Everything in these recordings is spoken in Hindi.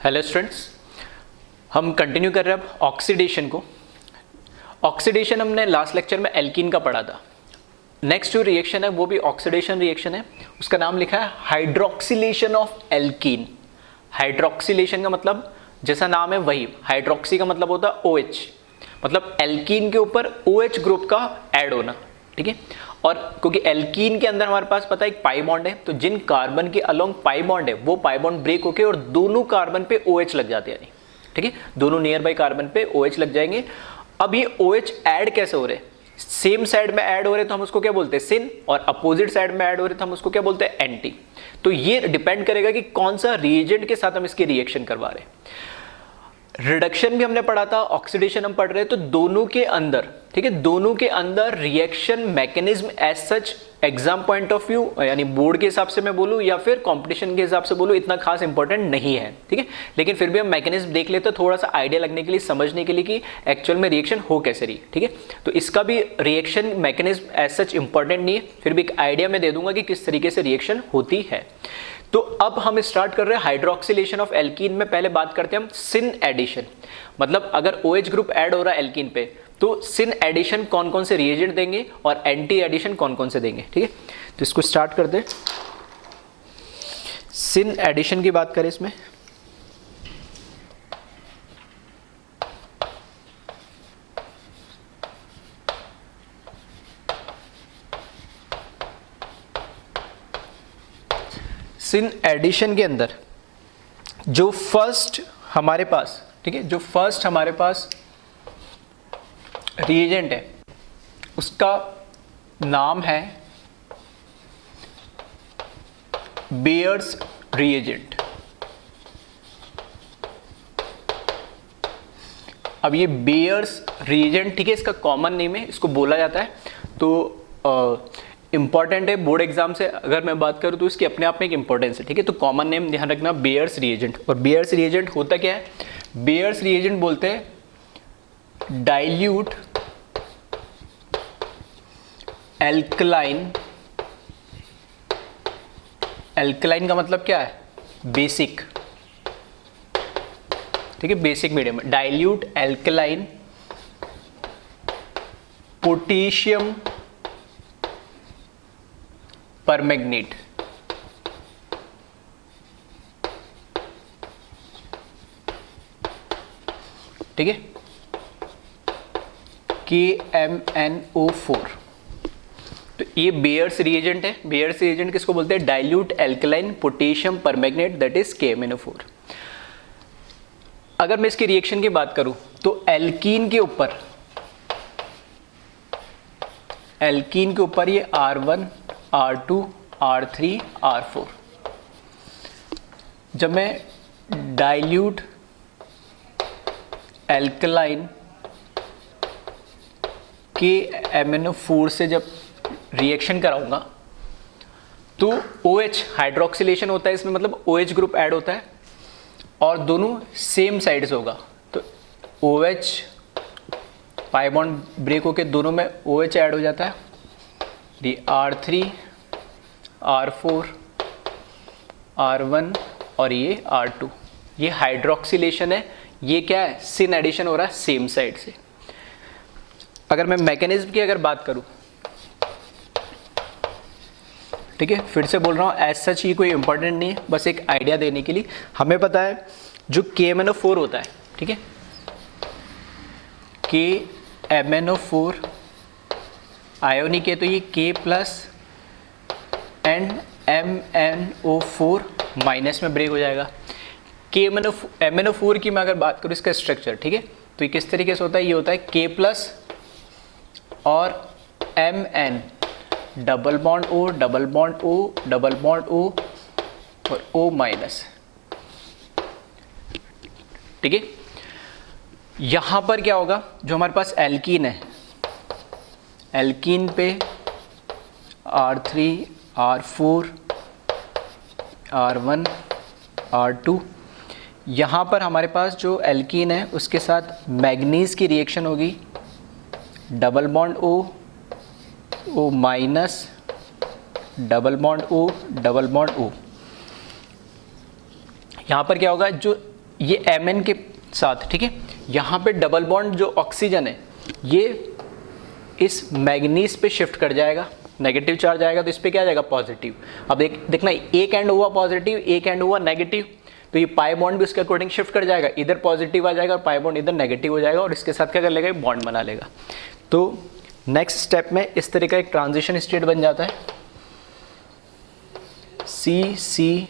हेलो स्टूडेंट्स, हम कंटिन्यू कर रहे हैं अब ऑक्सीडेशन को। ऑक्सीडेशन हमने लास्ट लेक्चर में एल्कीन का पढ़ा था। नेक्स्ट जो रिएक्शन है वो भी ऑक्सीडेशन रिएक्शन है, उसका नाम लिखा है हाइड्रोक्सिलेशन ऑफ एल्कीन। हाइड्रोक्सिलेशन का मतलब जैसा नाम है वही, हाइड्रोक्सी का मतलब होता है OH, मतलब एल्कीन के ऊपर OH ग्रुप का ऐड होना, ठीक है। और क्योंकि एल्कीन के अंदर हमारे पास पता है एक पाई बॉन्ड है, तो जिन कार्बन के अलोंग पाई बॉन्ड है वो पाई बॉन्ड ब्रेक होके और दोनों कार्बन पे OH लग जाते हैं, ठीक है, दोनों नियर बाई कार्बन पे OH लग जाएंगे। अब ये OH ऐड कैसे हो रहे हैं? सेम साइड में ऐड हो रहे तो हम उसको क्या बोलते हैं, सिन, और अपोजिट साइड में ऐड हो रहे तो हम उसको क्या बोलते हैं, एंटी। तो ये डिपेंड करेगा कि कौन सा रिएजेंट के साथ हम इसकी रिएक्शन करवा रहे हैं। रिडक्शन भी हमने पढ़ा था, ऑक्सीडेशन हम पढ़ रहे हैं, तो दोनों के अंदर, ठीक है, दोनों के अंदर reaction mechanism as such exam point of view, यानी बोर्ड के हिसाब से मैं बोलूं या फिर कंपटीशन के हिसाब से बोलूं, इतना खास इंपॉर्टेंट नहीं है, ठीक है। लेकिन फिर भी हम मैकेनिज्म देख लेते हैं थोड़ा सा आइडिया लगने के लिए, समझने के लिए कि एक्चुअल में रिएक्शन हो कैसे रही, ठीक है। तो इसका भी reaction mechanism as such important नहीं है, फिर भी एक आइडिया मैं दे दूंगा कि किस तरीके से रिएक्शन होती है। तो अब हम स्टार्ट कर रहे हैं हाइड्रोक्सिलेशन ऑफ एल्कीन में। पहले बात करते हैं हम सिन एडिशन, मतलब अगर OH ग्रुप ऐड हो रहा है एल्कीन पे तो सिन एडिशन कौन कौन से रिएजेंट देंगे और एंटी एडिशन कौन कौन से देंगे, ठीक है। तो इसको स्टार्ट कर दे। सिन एडिशन की बात करें इसमें, सिन एडिशन के अंदर जो फर्स्ट हमारे पास, ठीक है, जो फर्स्ट हमारे पास रिएजेंट है उसका नाम है बेयर्स रिएजेंट। अब ये बेयर्स रिएजेंट, ठीक है, इसका कॉमन नेम है, इसको बोला जाता है। तो इंपॉर्टेंट है बोर्ड एग्जाम से अगर मैं बात करूं तो इसकी अपने आप में एक इंपॉर्टेंस है, ठीक है। तो कॉमन नेम ध्यान रखना, बेयर्स रिएजेंट। और बेयर्स रिएजेंट होता क्या है? बेयर्स रिएजेंट बोलते हैं डाइल्यूट एल्कलाइन। एल्कलाइन का मतलब क्या है? बेसिक, ठीक है, basic medium. Dilute alkaline potassium permanganate, ठीक है, KMnO4। तो ये बेयर्स रिएजेंट है। बेयर्स रिएजेंट किसको बोलते हैं? Dilute alkaline potassium permanganate, that is KMnO4। अगर मैं इसकी रिएक्शन की बात करूं तो एल्कीन के ऊपर ये R1 R2 R3 R4, जब मैं डाइल्यूट एल्कलाइन KMnO4 से जब रिएक्शन कराऊंगा तो OH हाइड्रोक्सिलेशन होता है इसमें, मतलब OH ग्रुप ऐड होता है और दोनों सेम साइड से होगा। तो OH पाई बॉन्ड ब्रेक होके दोनों में OH ऐड हो जाता है, ये R3 R4 R1 और ये R2, ये हाइड्रोक्सिलेशन है। ये क्या है? सिन एडिशन हो रहा है सेम साइड से। अगर मैं मैकेनिज्म की अगर बात करूं, ठीक है, फिर से बोल रहा हूं, एज सच ये कोई इंपॉर्टेंट नहीं है, बस एक आइडिया देने के लिए। हमें पता है जो KMnO4 होता है, ठीक है, KMnO4 आयोनिक है तो ये K plus and MnO4 minus में ब्रेक हो जाएगा। MnO4 की मैं अगर बात करूँ इसका स्ट्रक्चर, ठीक है, तो ये किस तरीके से होता है? ये होता है K प्लस और Mn double bond O double bond O double bond O और O माइनस, ठीक है। यहां पर क्या होगा? जो हमारे पास एल्कीन है, एल्कीन पे R3 R4 R1 R2, यहाँ पर हमारे पास जो एल्कीन है उसके साथ मैग्नीज की रिएक्शन होगी, double bond O minus double bond O double bond O। यहाँ पर क्या होगा? जो ये Mn के साथ, ठीक है, यहाँ पे डबल बॉन्ड जो ऑक्सीजन है ये इस मैग्नीज पे शिफ्ट कर जाएगा, नेगेटिव चार्ज आएगा तो इस पे क्या आ जाएगा पॉजिटिव। अब देखना एक एंड हुआ पॉजिटिव, एक एंड हुआ नेगेटिव, तो ये पाई बॉन्ड भी उसके अकॉर्डिंग शिफ्ट कर जाएगा, इधर पॉजिटिव आ जाएगा और पाई बॉन्ड इधर नेगेटिव हो जाएगा और इसके साथ क्या कर लेगा, बॉन्ड बना लेगा। तो नेक्स्ट स्टेप में इस तरह का एक ट्रांजिशन स्टेट बन जाता है, CCO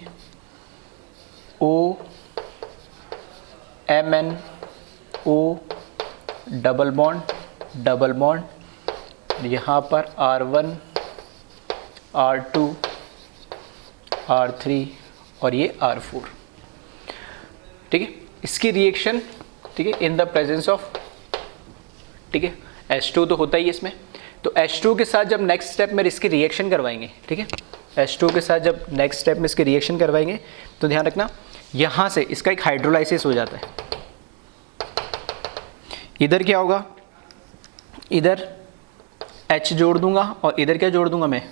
MnO डबल बॉन्ड, यहाँ पर R1 R2 R3 और ये R4, ठीक है। इसकी रिएक्शन, ठीक है, इन द प्रेजेंस ऑफ, ठीक है, H2 तो होता ही है इसमें, तो H2 के साथ जब नेक्स्ट स्टेप में इसकी रिएक्शन करवाएंगे, ठीक है, H2 के साथ जब नेक्स्ट स्टेप में इसकी रिएक्शन करवाएंगे तो ध्यान रखना यहाँ से इसका एक हाइड्रोलाइसिस हो जाता है। इधर क्या होगा, इधर H जोड़ दूंगा और इधर क्या जोड़ दूंगा मैं,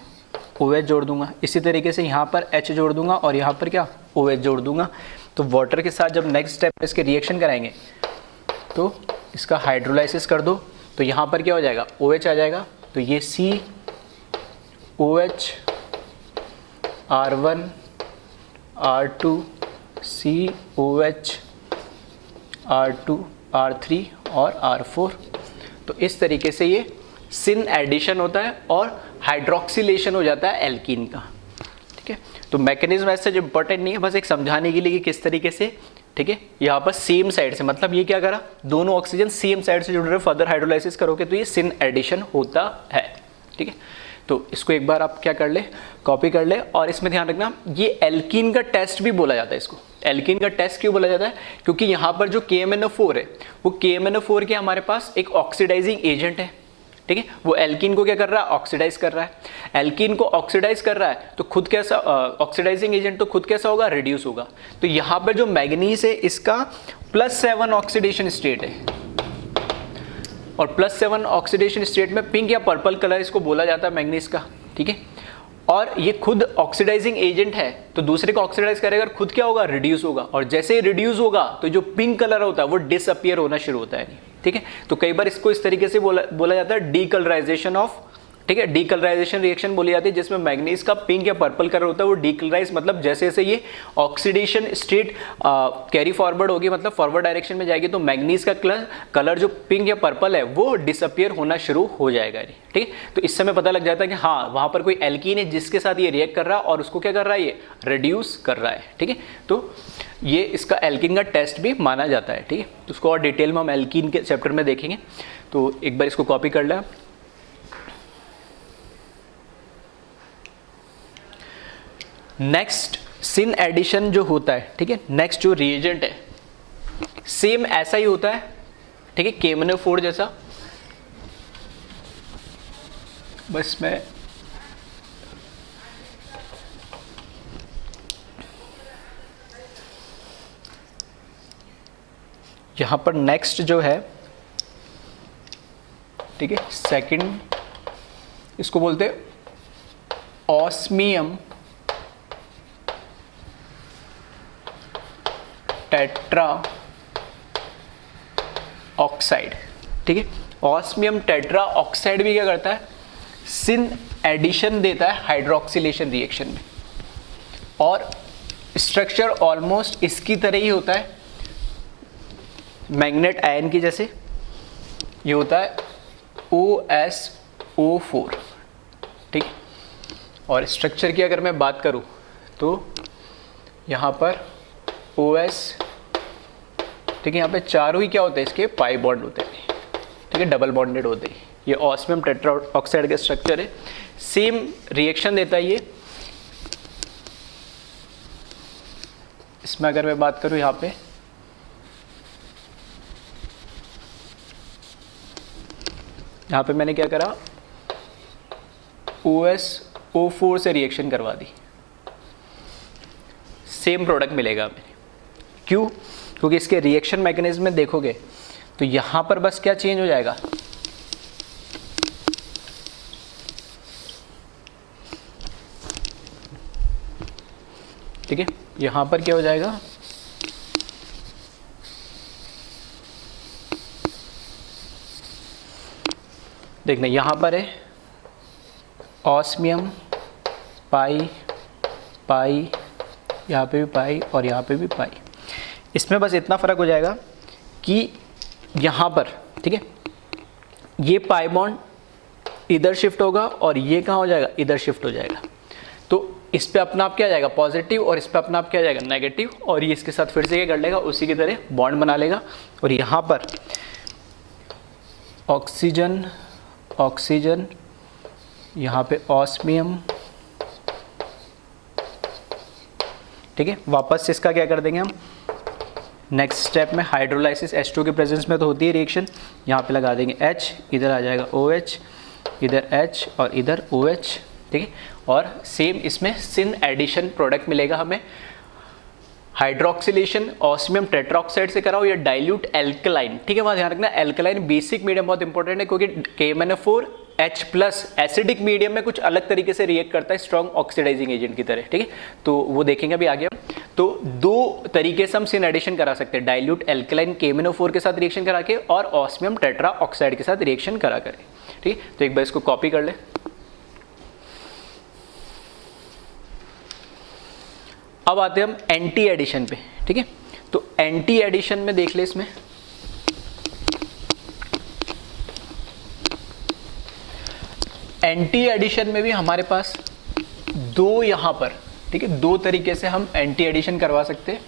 OH जोड़ दूंगा। इसी तरीके से यहाँ पर H जोड़ दूंगा और यहाँ पर क्या OH जोड़ दूंगा। तो वाटर के साथ जब नेक्स्ट स्टेप में इसके रिएक्शन कराएंगे तो इसका हाइड्रोलाइसिस कर दो, तो यहाँ पर क्या हो जाएगा, OH आ जाएगा, तो ये COH R1 R2 COH R2 R3 और R4। तो इस तरीके से ये सिन एडिशन होता है और हाइड्रोक्सिलेशन हो जाता है एल्कीन का, ठीक है। तो मैकेनिज्म ऐसे जो इंपॉर्टेंट नहीं है, बस एक समझाने के लिए कि किस तरीके से, ठीक है, यहाँ पर सेम साइड से, मतलब ये क्या करा, दोनों ऑक्सीजन सेम साइड से जुड़ रहे, फर्दर हाइड्रोलाइसिस करोगे तो ये सिन एडिशन होता है, ठीक है। तो इसको एक बार आप क्या कर ले, कॉपी कर ले। और इसमें ध्यान रखना ये एल्कीन का टेस्ट भी बोला जाता है। इसको एल्कीन का टेस्ट क्यों बोला जाता है, क्योंकि यहाँ पर जो KMnO4 है वो KMnO4 के हमारे पास एक ऑक्सीडाइजिंग एजेंट है, ठीक है। वो एल्कीन को क्या कर रहा है, ऑक्सीडाइज कर रहा है। एल्कीन को ऑक्सीडाइज कर रहा है तो खुद कैसा, ऑक्सीडाइजिंग एजेंट तो खुद कैसा होगा, रिड्यूस होगा। तो यहाँ पर जो मैग्नीज है इसका +7 ऑक्सीडेशन स्टेट है, और +7 ऑक्सीडेशन स्टेट में पिंक या पर्पल कलर इसको बोला जाता है मैग्नीज का, ठीक है। और ये खुद ऑक्सीडाइजिंग एजेंट है तो दूसरे को ऑक्सीडाइज करेगा, खुद क्या होगा, रिड्यूस होगा। और जैसे ही रिड्यूस होगा तो जो पिंक कलर होता है वो डिसअपियर होना शुरू होता है, ठीक है। तो कई बार इसको इस तरीके से बोला जाता है डीकलराइजेशन ऑफ, ठीक है, डीकलराइजेशन रिएक्शन बोली जाती है, जिसमें मैग्नीज का पिंक या पर्पल कलर होता है वो डीकलराइज, मतलब जैसे जैसे ये ऑक्सीडेशन स्टेट कैरी फॉरवर्ड होगी, मतलब फॉरवर्ड डायरेक्शन में जाएगी, तो मैग्नीज का कलर जो पिंक या पर्पल है वो डिसअपियर होना शुरू हो जाएगा, ठीक है। तो इस समय पता लग जाता है कि हाँ वहाँ पर कोई एल्कीन है जिसके साथ ये रिएक्ट कर रहा है और उसको क्या कर रहा है, ये रिड्यूस कर रहा है, ठीक है। तो ये इसका एल्कीन का टेस्ट भी माना जाता है, ठीक है। तो उसको और डिटेल में हम एल्कीन के चैप्टर में देखेंगे। तो एक बार इसको कॉपी कर लें। नेक्स्ट सिन एडिशन जो होता है, ठीक है, नेक्स्ट जो रिएजेंट है सेम ऐसा ही होता है, ठीक है, KMnO4 जैसा। बस मैं यहां पर नेक्स्ट जो है, ठीक है, सेकंड, इसको बोलते हैं ऑस्मियम टेट्रा ऑक्साइड, ठीक है। ऑस्मियम टेट्रा ऑक्साइड भी क्या करता है, सिन एडिशन देता है हाइड्रोक्सिलेशन रिएक्शन में, और स्ट्रक्चर ऑलमोस्ट इसकी तरह ही होता है, मैग्नेट आयन की जैसे। ये होता है OSO4, ठीक। और स्ट्रक्चर की अगर मैं बात करूं तो यहाँ पर OS, ठीक है, यहाँ पे चारों ही क्या होते हैं, इसके पाई बॉन्ड होते हैं, ठीक है, डबल बॉन्डेड होते हैं। ये ऑस्मियम टेट्रा ऑक्साइड का स्ट्रक्चर है, सेम रिएक्शन देता है ये। इसमें अगर मैं बात करूँ यहाँ पे मैंने क्या करा, OSO4 से रिएक्शन करवा दी, सेम प्रोडक्ट मिलेगा हमें। क्यों, क्योंकि इसके रिएक्शन मैकेनिज्म में देखोगे तो यहां पर बस क्या चेंज हो जाएगा, ठीक है, यहां पर क्या हो जाएगा, देखना यहाँ पर है ऑस्मियम, पाई पाई, यहाँ पे भी पाई और यहाँ पे भी पाई। इसमें बस इतना फ़र्क हो जाएगा कि यहाँ पर, ठीक है, ये पाई बॉन्ड इधर शिफ्ट होगा और ये कहाँ हो जाएगा, इधर शिफ्ट हो जाएगा। तो इस पे अपना आप क्या आ जाएगा, पॉजिटिव, और इस पे अपना आप क्या आ जाएगा, नेगेटिव, और ये इसके साथ फिर से क्या कर लेगा, उसी की तरह बॉन्ड बना लेगा। और यहाँ पर ऑक्सीजन ऑक्सीजन, यहाँ पे ऑस्मियम, ठीक है। वापस से इसका क्या कर देंगे हम, नेक्स्ट स्टेप में हाइड्रोलाइसिस H2 के प्रेजेंस में तो होती है रिएक्शन, यहाँ पे लगा देंगे H, इधर आ जाएगा OH, इधर H और इधर OH, ठीक है। और सेम इसमें सिन एडिशन प्रोडक्ट मिलेगा हमें। हाइड्रोक्सिलेशन ऑस्मियम टेट्राऑक्साइड से कराओ या डाइल्यूट एल्कलाइन, ठीक है। वहाँ ध्यान रखना एल्कलाइन बेसिक मीडियम बहुत इंपॉर्टेंट है, क्योंकि KMnO4 H+ एसिडिक मीडियम में कुछ अलग तरीके से रिएक्ट करता है स्ट्रॉन्ग ऑक्सीडाइजिंग एजेंट की तरह, ठीक है। तो वो देखेंगे अभी आगे हम। तो दो तरीके से हम सिन एडिशन करा सकते हैं, डाइल्यूट एल्कलाइन KMnO4 के साथ रिएक्शन करा के और ऑस्मियम टेट्राऑक्साइड के साथ रिएक्शन करा करे, ठीक है। तो एक बार इसको कॉपी कर ले। अब आते हैं हम एंटी एडिशन पे, ठीक है। तो एंटी एडिशन में देख ले, इसमें एंटी एडिशन में भी हमारे पास दो यहां पर, ठीक है, दो तरीके से हम एंटी एडिशन करवा सकते हैं।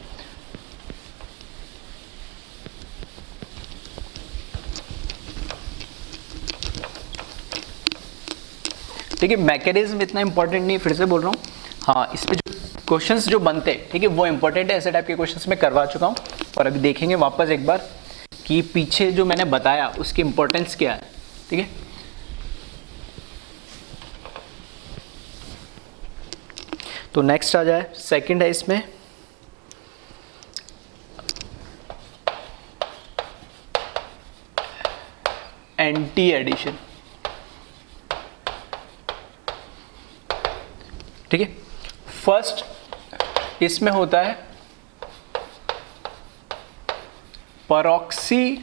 ठीक है, मैकेनिज्म इतना इंपॉर्टेंट नहीं है, फिर से बोल रहा हूं। हाँ, इस पे जो क्वेश्चंस जो बनते हैं, ठीक है, वो इंपॉर्टेंट है। ऐसे टाइप के क्वेश्चंस मैं करवा चुका हूं और अभी देखेंगे वापस एक बार कि पीछे जो मैंने बताया उसकी इंपॉर्टेंस क्या है, ठीक है। तो नेक्स्ट आ जाए, सेकंड है इसमें एंटी एडिशन, ठीक है। फर्स्ट इसमें होता है परऑक्सी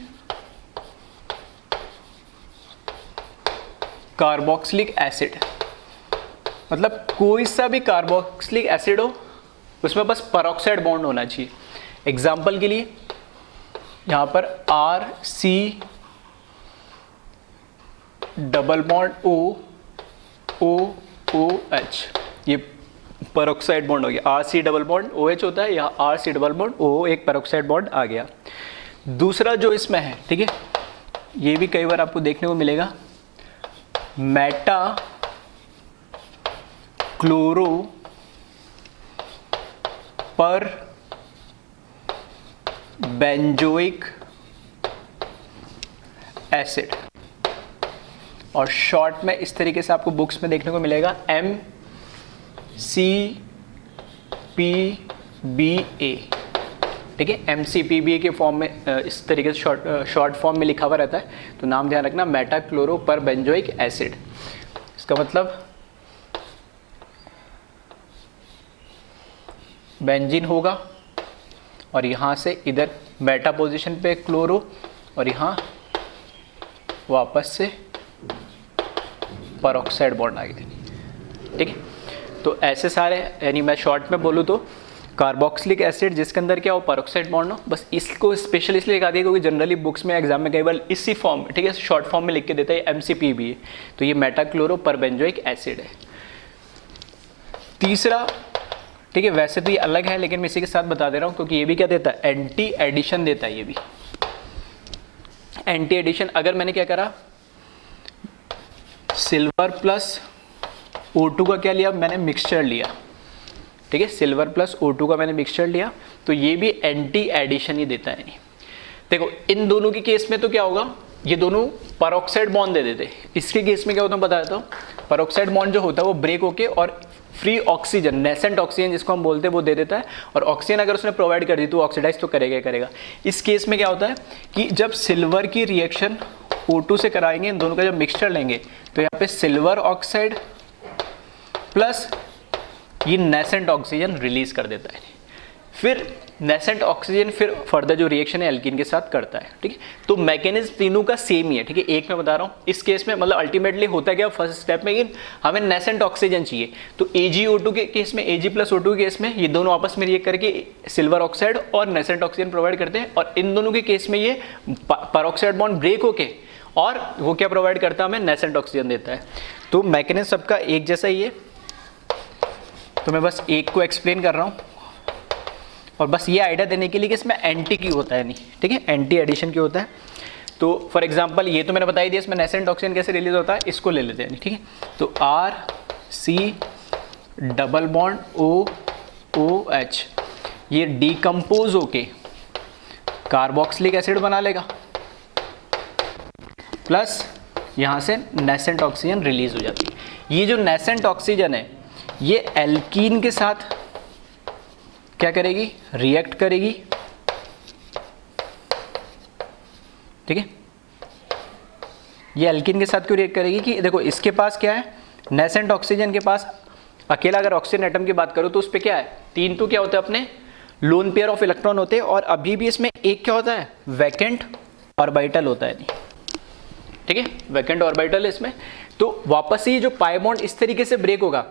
कार्बोक्सिलिक एसिड, मतलब कोई सा भी कार्बोक्सिलिक एसिड हो उसमें बस परऑक्साइड बॉन्ड होना चाहिए। एग्जाम्पल के लिए यहां पर RC डबल बॉन्ड OH, ये परऑक्साइड बॉन्ड हो गया। RC डबल बॉन्ड OH होता है, या RC डबल बॉन्ड O, एक परऑक्साइड बॉन्ड आ गया। दूसरा जो इसमें है, ठीक है, ये भी कई बार आपको देखने को मिलेगा, मेटा क्लोरो पर बेंजोइक एसिड, और शॉर्ट में इस तरीके से आपको बुक्स में देखने को मिलेगा MCPBA, ठीक है। MCPBA के फॉर्म में इस तरीके से शॉर्ट फॉर्म में लिखा हुआ रहता है, तो नाम ध्यान रखना, मेटा क्लोरो पर बेंजोइक एसिड। इसका मतलब बेंजीन होगा और यहाँ से इधर मेटा पोजीशन पे क्लोरो और यहाँ वापस से परऑक्साइड बॉन्ड आ गया, ठीक है। तो ऐसे सारे, यानी मैं शॉर्ट में बोलूँ तो कार्बोक्सिलिक एसिड जिसके अंदर क्या हो, परऑक्साइड बॉन्ड हो, बस इसको स्पेशल इसलिए लिखा दिया क्योंकि जनरली बुक्स में एग्जाम में कई बार इसी फॉर्म में, ठीक है, शॉर्ट फॉर्म में लिख के देता है MCPBA। तो ये मेटा क्लोरो पर बेंजोइक एसिड है। तीसरा, ठीक है, वैसे तो ये अलग है लेकिन मैं इसी के साथ बता दे रहा हूँ क्योंकि ये भी क्या देता है, एंटी एडिशन देता है। ये भी एंटी एडिशन, अगर मैंने क्या करा, सिल्वर प्लस O2 का क्या लिया, मैंने मिक्सचर लिया, ठीक है, सिल्वर प्लस O2 का मैंने मिक्सचर लिया, तो ये भी एंटी एडिशन ही देता है। देखो इन दोनों के केस में तो क्या होगा, ये दोनों परऑक्साइड बॉन्ड दे देते। इसके केस में क्या होता है बता देता हूँ, परऑक्साइड बॉन्ड जो होता है वो ब्रेक होके और फ्री ऑक्सीजन, नेसेंट ऑक्सीजन जिसको हम बोलते हैं, वो दे देता है, और ऑक्सीजन अगर उसने प्रोवाइड कर दी तो ऑक्सीडाइज तो करेगा ही करेगा। इस केस में क्या होता है कि जब सिल्वर की रिएक्शन O2 से कराएंगे, इन दोनों का जब मिक्सचर लेंगे तो यहाँ पे सिल्वर ऑक्साइड प्लस ये नेसेंट ऑक्सीजन रिलीज कर देता है। फिर नेसेंट ऑक्सीजन फिर फर्दर जो रिएक्शन है एल्कीन के साथ करता है, ठीक है। तो मैकेनिज्म तीनों का सेम ही है, ठीक है। एक मैं बता रहा हूँ इस केस में, मतलब अल्टीमेटली होता क्या फर्स्ट स्टेप में कि हमें नेसेंट ऑक्सीजन चाहिए, तो AgO2 के केस में, Ag+O2 के केस में ये दोनों आपस में रिएक्ट करके सिल्वर ऑक्साइड और नेसेंट ऑक्सीजन प्रोवाइड करते हैं, और इन दोनों के केस में ये पेरोक्साइड बॉन्ड ब्रेक होके और वो क्या प्रोवाइड करता है, हमें नेसेंट ऑक्सीजन देता है। तो मैकेनिज्म सबका एक जैसा ही है, तो मैं बस एक को एक्सप्लेन कर रहा हूँ और बस ये आइडिया देने के लिए कि इसमें एंटी क्यों होता है नहीं, ठीक है, एंटी एडिशन क्यों होता है। तो फॉर एग्जांपल ये तो मैंने बता ही दिया, इसमें नेसेंट ऑक्सीजन कैसे रिलीज होता है, इसको ले लेते हैं, ठीक है। तो RC डबल बॉन्ड OOH ये डिकम्पोज होके कार्बोक्सिलिक एसिड बना लेगा, प्लस यहाँ से नेसेंट ऑक्सीजन रिलीज हो जाती है। ये जो नेसेंट ऑक्सीजन है ये एल्कीन के साथ क्या करेगी, रिएक्ट करेगी, ठीक है। ये एल्कीन के साथ क्यों रिएक्ट करेगी कि देखो इसके पास क्या है, नेसेंट ऑक्सीजन के पास अकेला अगर ऑक्सीजन एटम की बात करो तो उस पर क्या है, 3 तो क्या होते हैं अपने लोन पेयर ऑफ इलेक्ट्रॉन होते हैं, और अभी भी इसमें एक क्या होता है, वैकेंट ऑर्बिटल होता है, ठीक है, वैकेंट ऑर्बिटल है इसमें। तो वापस से जो पाई बॉन्ड इस तरीके से ब्रेक होगा,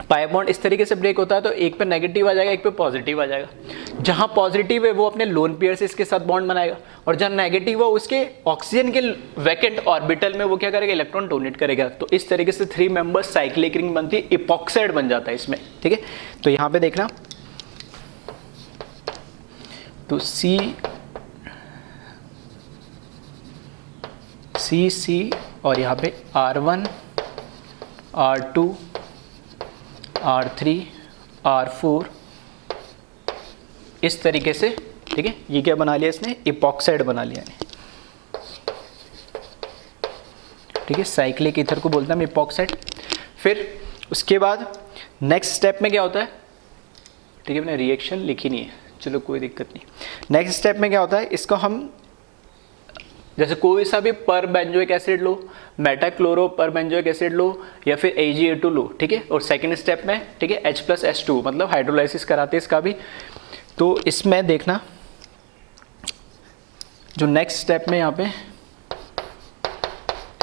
पाई बॉन्ड इस तरीके से ब्रेक होता है तो एक पे नेगेटिव आ जाएगा, एक पे पॉजिटिव आ जाएगा। जहां पॉजिटिव है वो अपने लोन पेयर से इसके साथ बॉन्ड बनाएगा, और जहां नेगेटिव है उसके ऑक्सीजन के वैकेंट ऑर्बिटल में वो क्या करेगा, इलेक्ट्रॉन डोनेट करेगा। तो इस तरीके से 3 मेंबर्स साइक्लिक रिंग बनती है, इपॉक्साइड बन जाता है इसमें, ठीक है। तो यहां पे देखना, तो C और यहाँ पे R1 R2 R3 R4 इस तरीके से, ठीक है। ये क्या बना लिया इसने, इपॉक्साइड बना लिया है, ठीक है। साइक्लिक ईथर को बोलते हैं हम इपॉक्साइड। फिर उसके बाद नेक्स्ट स्टेप में क्या होता है, ठीक है, मैंने रिएक्शन लिखी नहीं है, चलो कोई दिक्कत नहीं। नेक्स्ट स्टेप में क्या होता है, इसको हम जैसे कोई सा भी पर बेंजोइक एसिड लो, मेटाक्लोरो पर बेंजोइक एसिड लो, या फिर AgA2 लो, ठीक है। और सेकंड स्टेप में, ठीक है, H+S2 मतलब हाइड्रोलाइसिस कराते हैं इसका भी। तो इसमें देखना जो नेक्स्ट स्टेप में यहाँ पे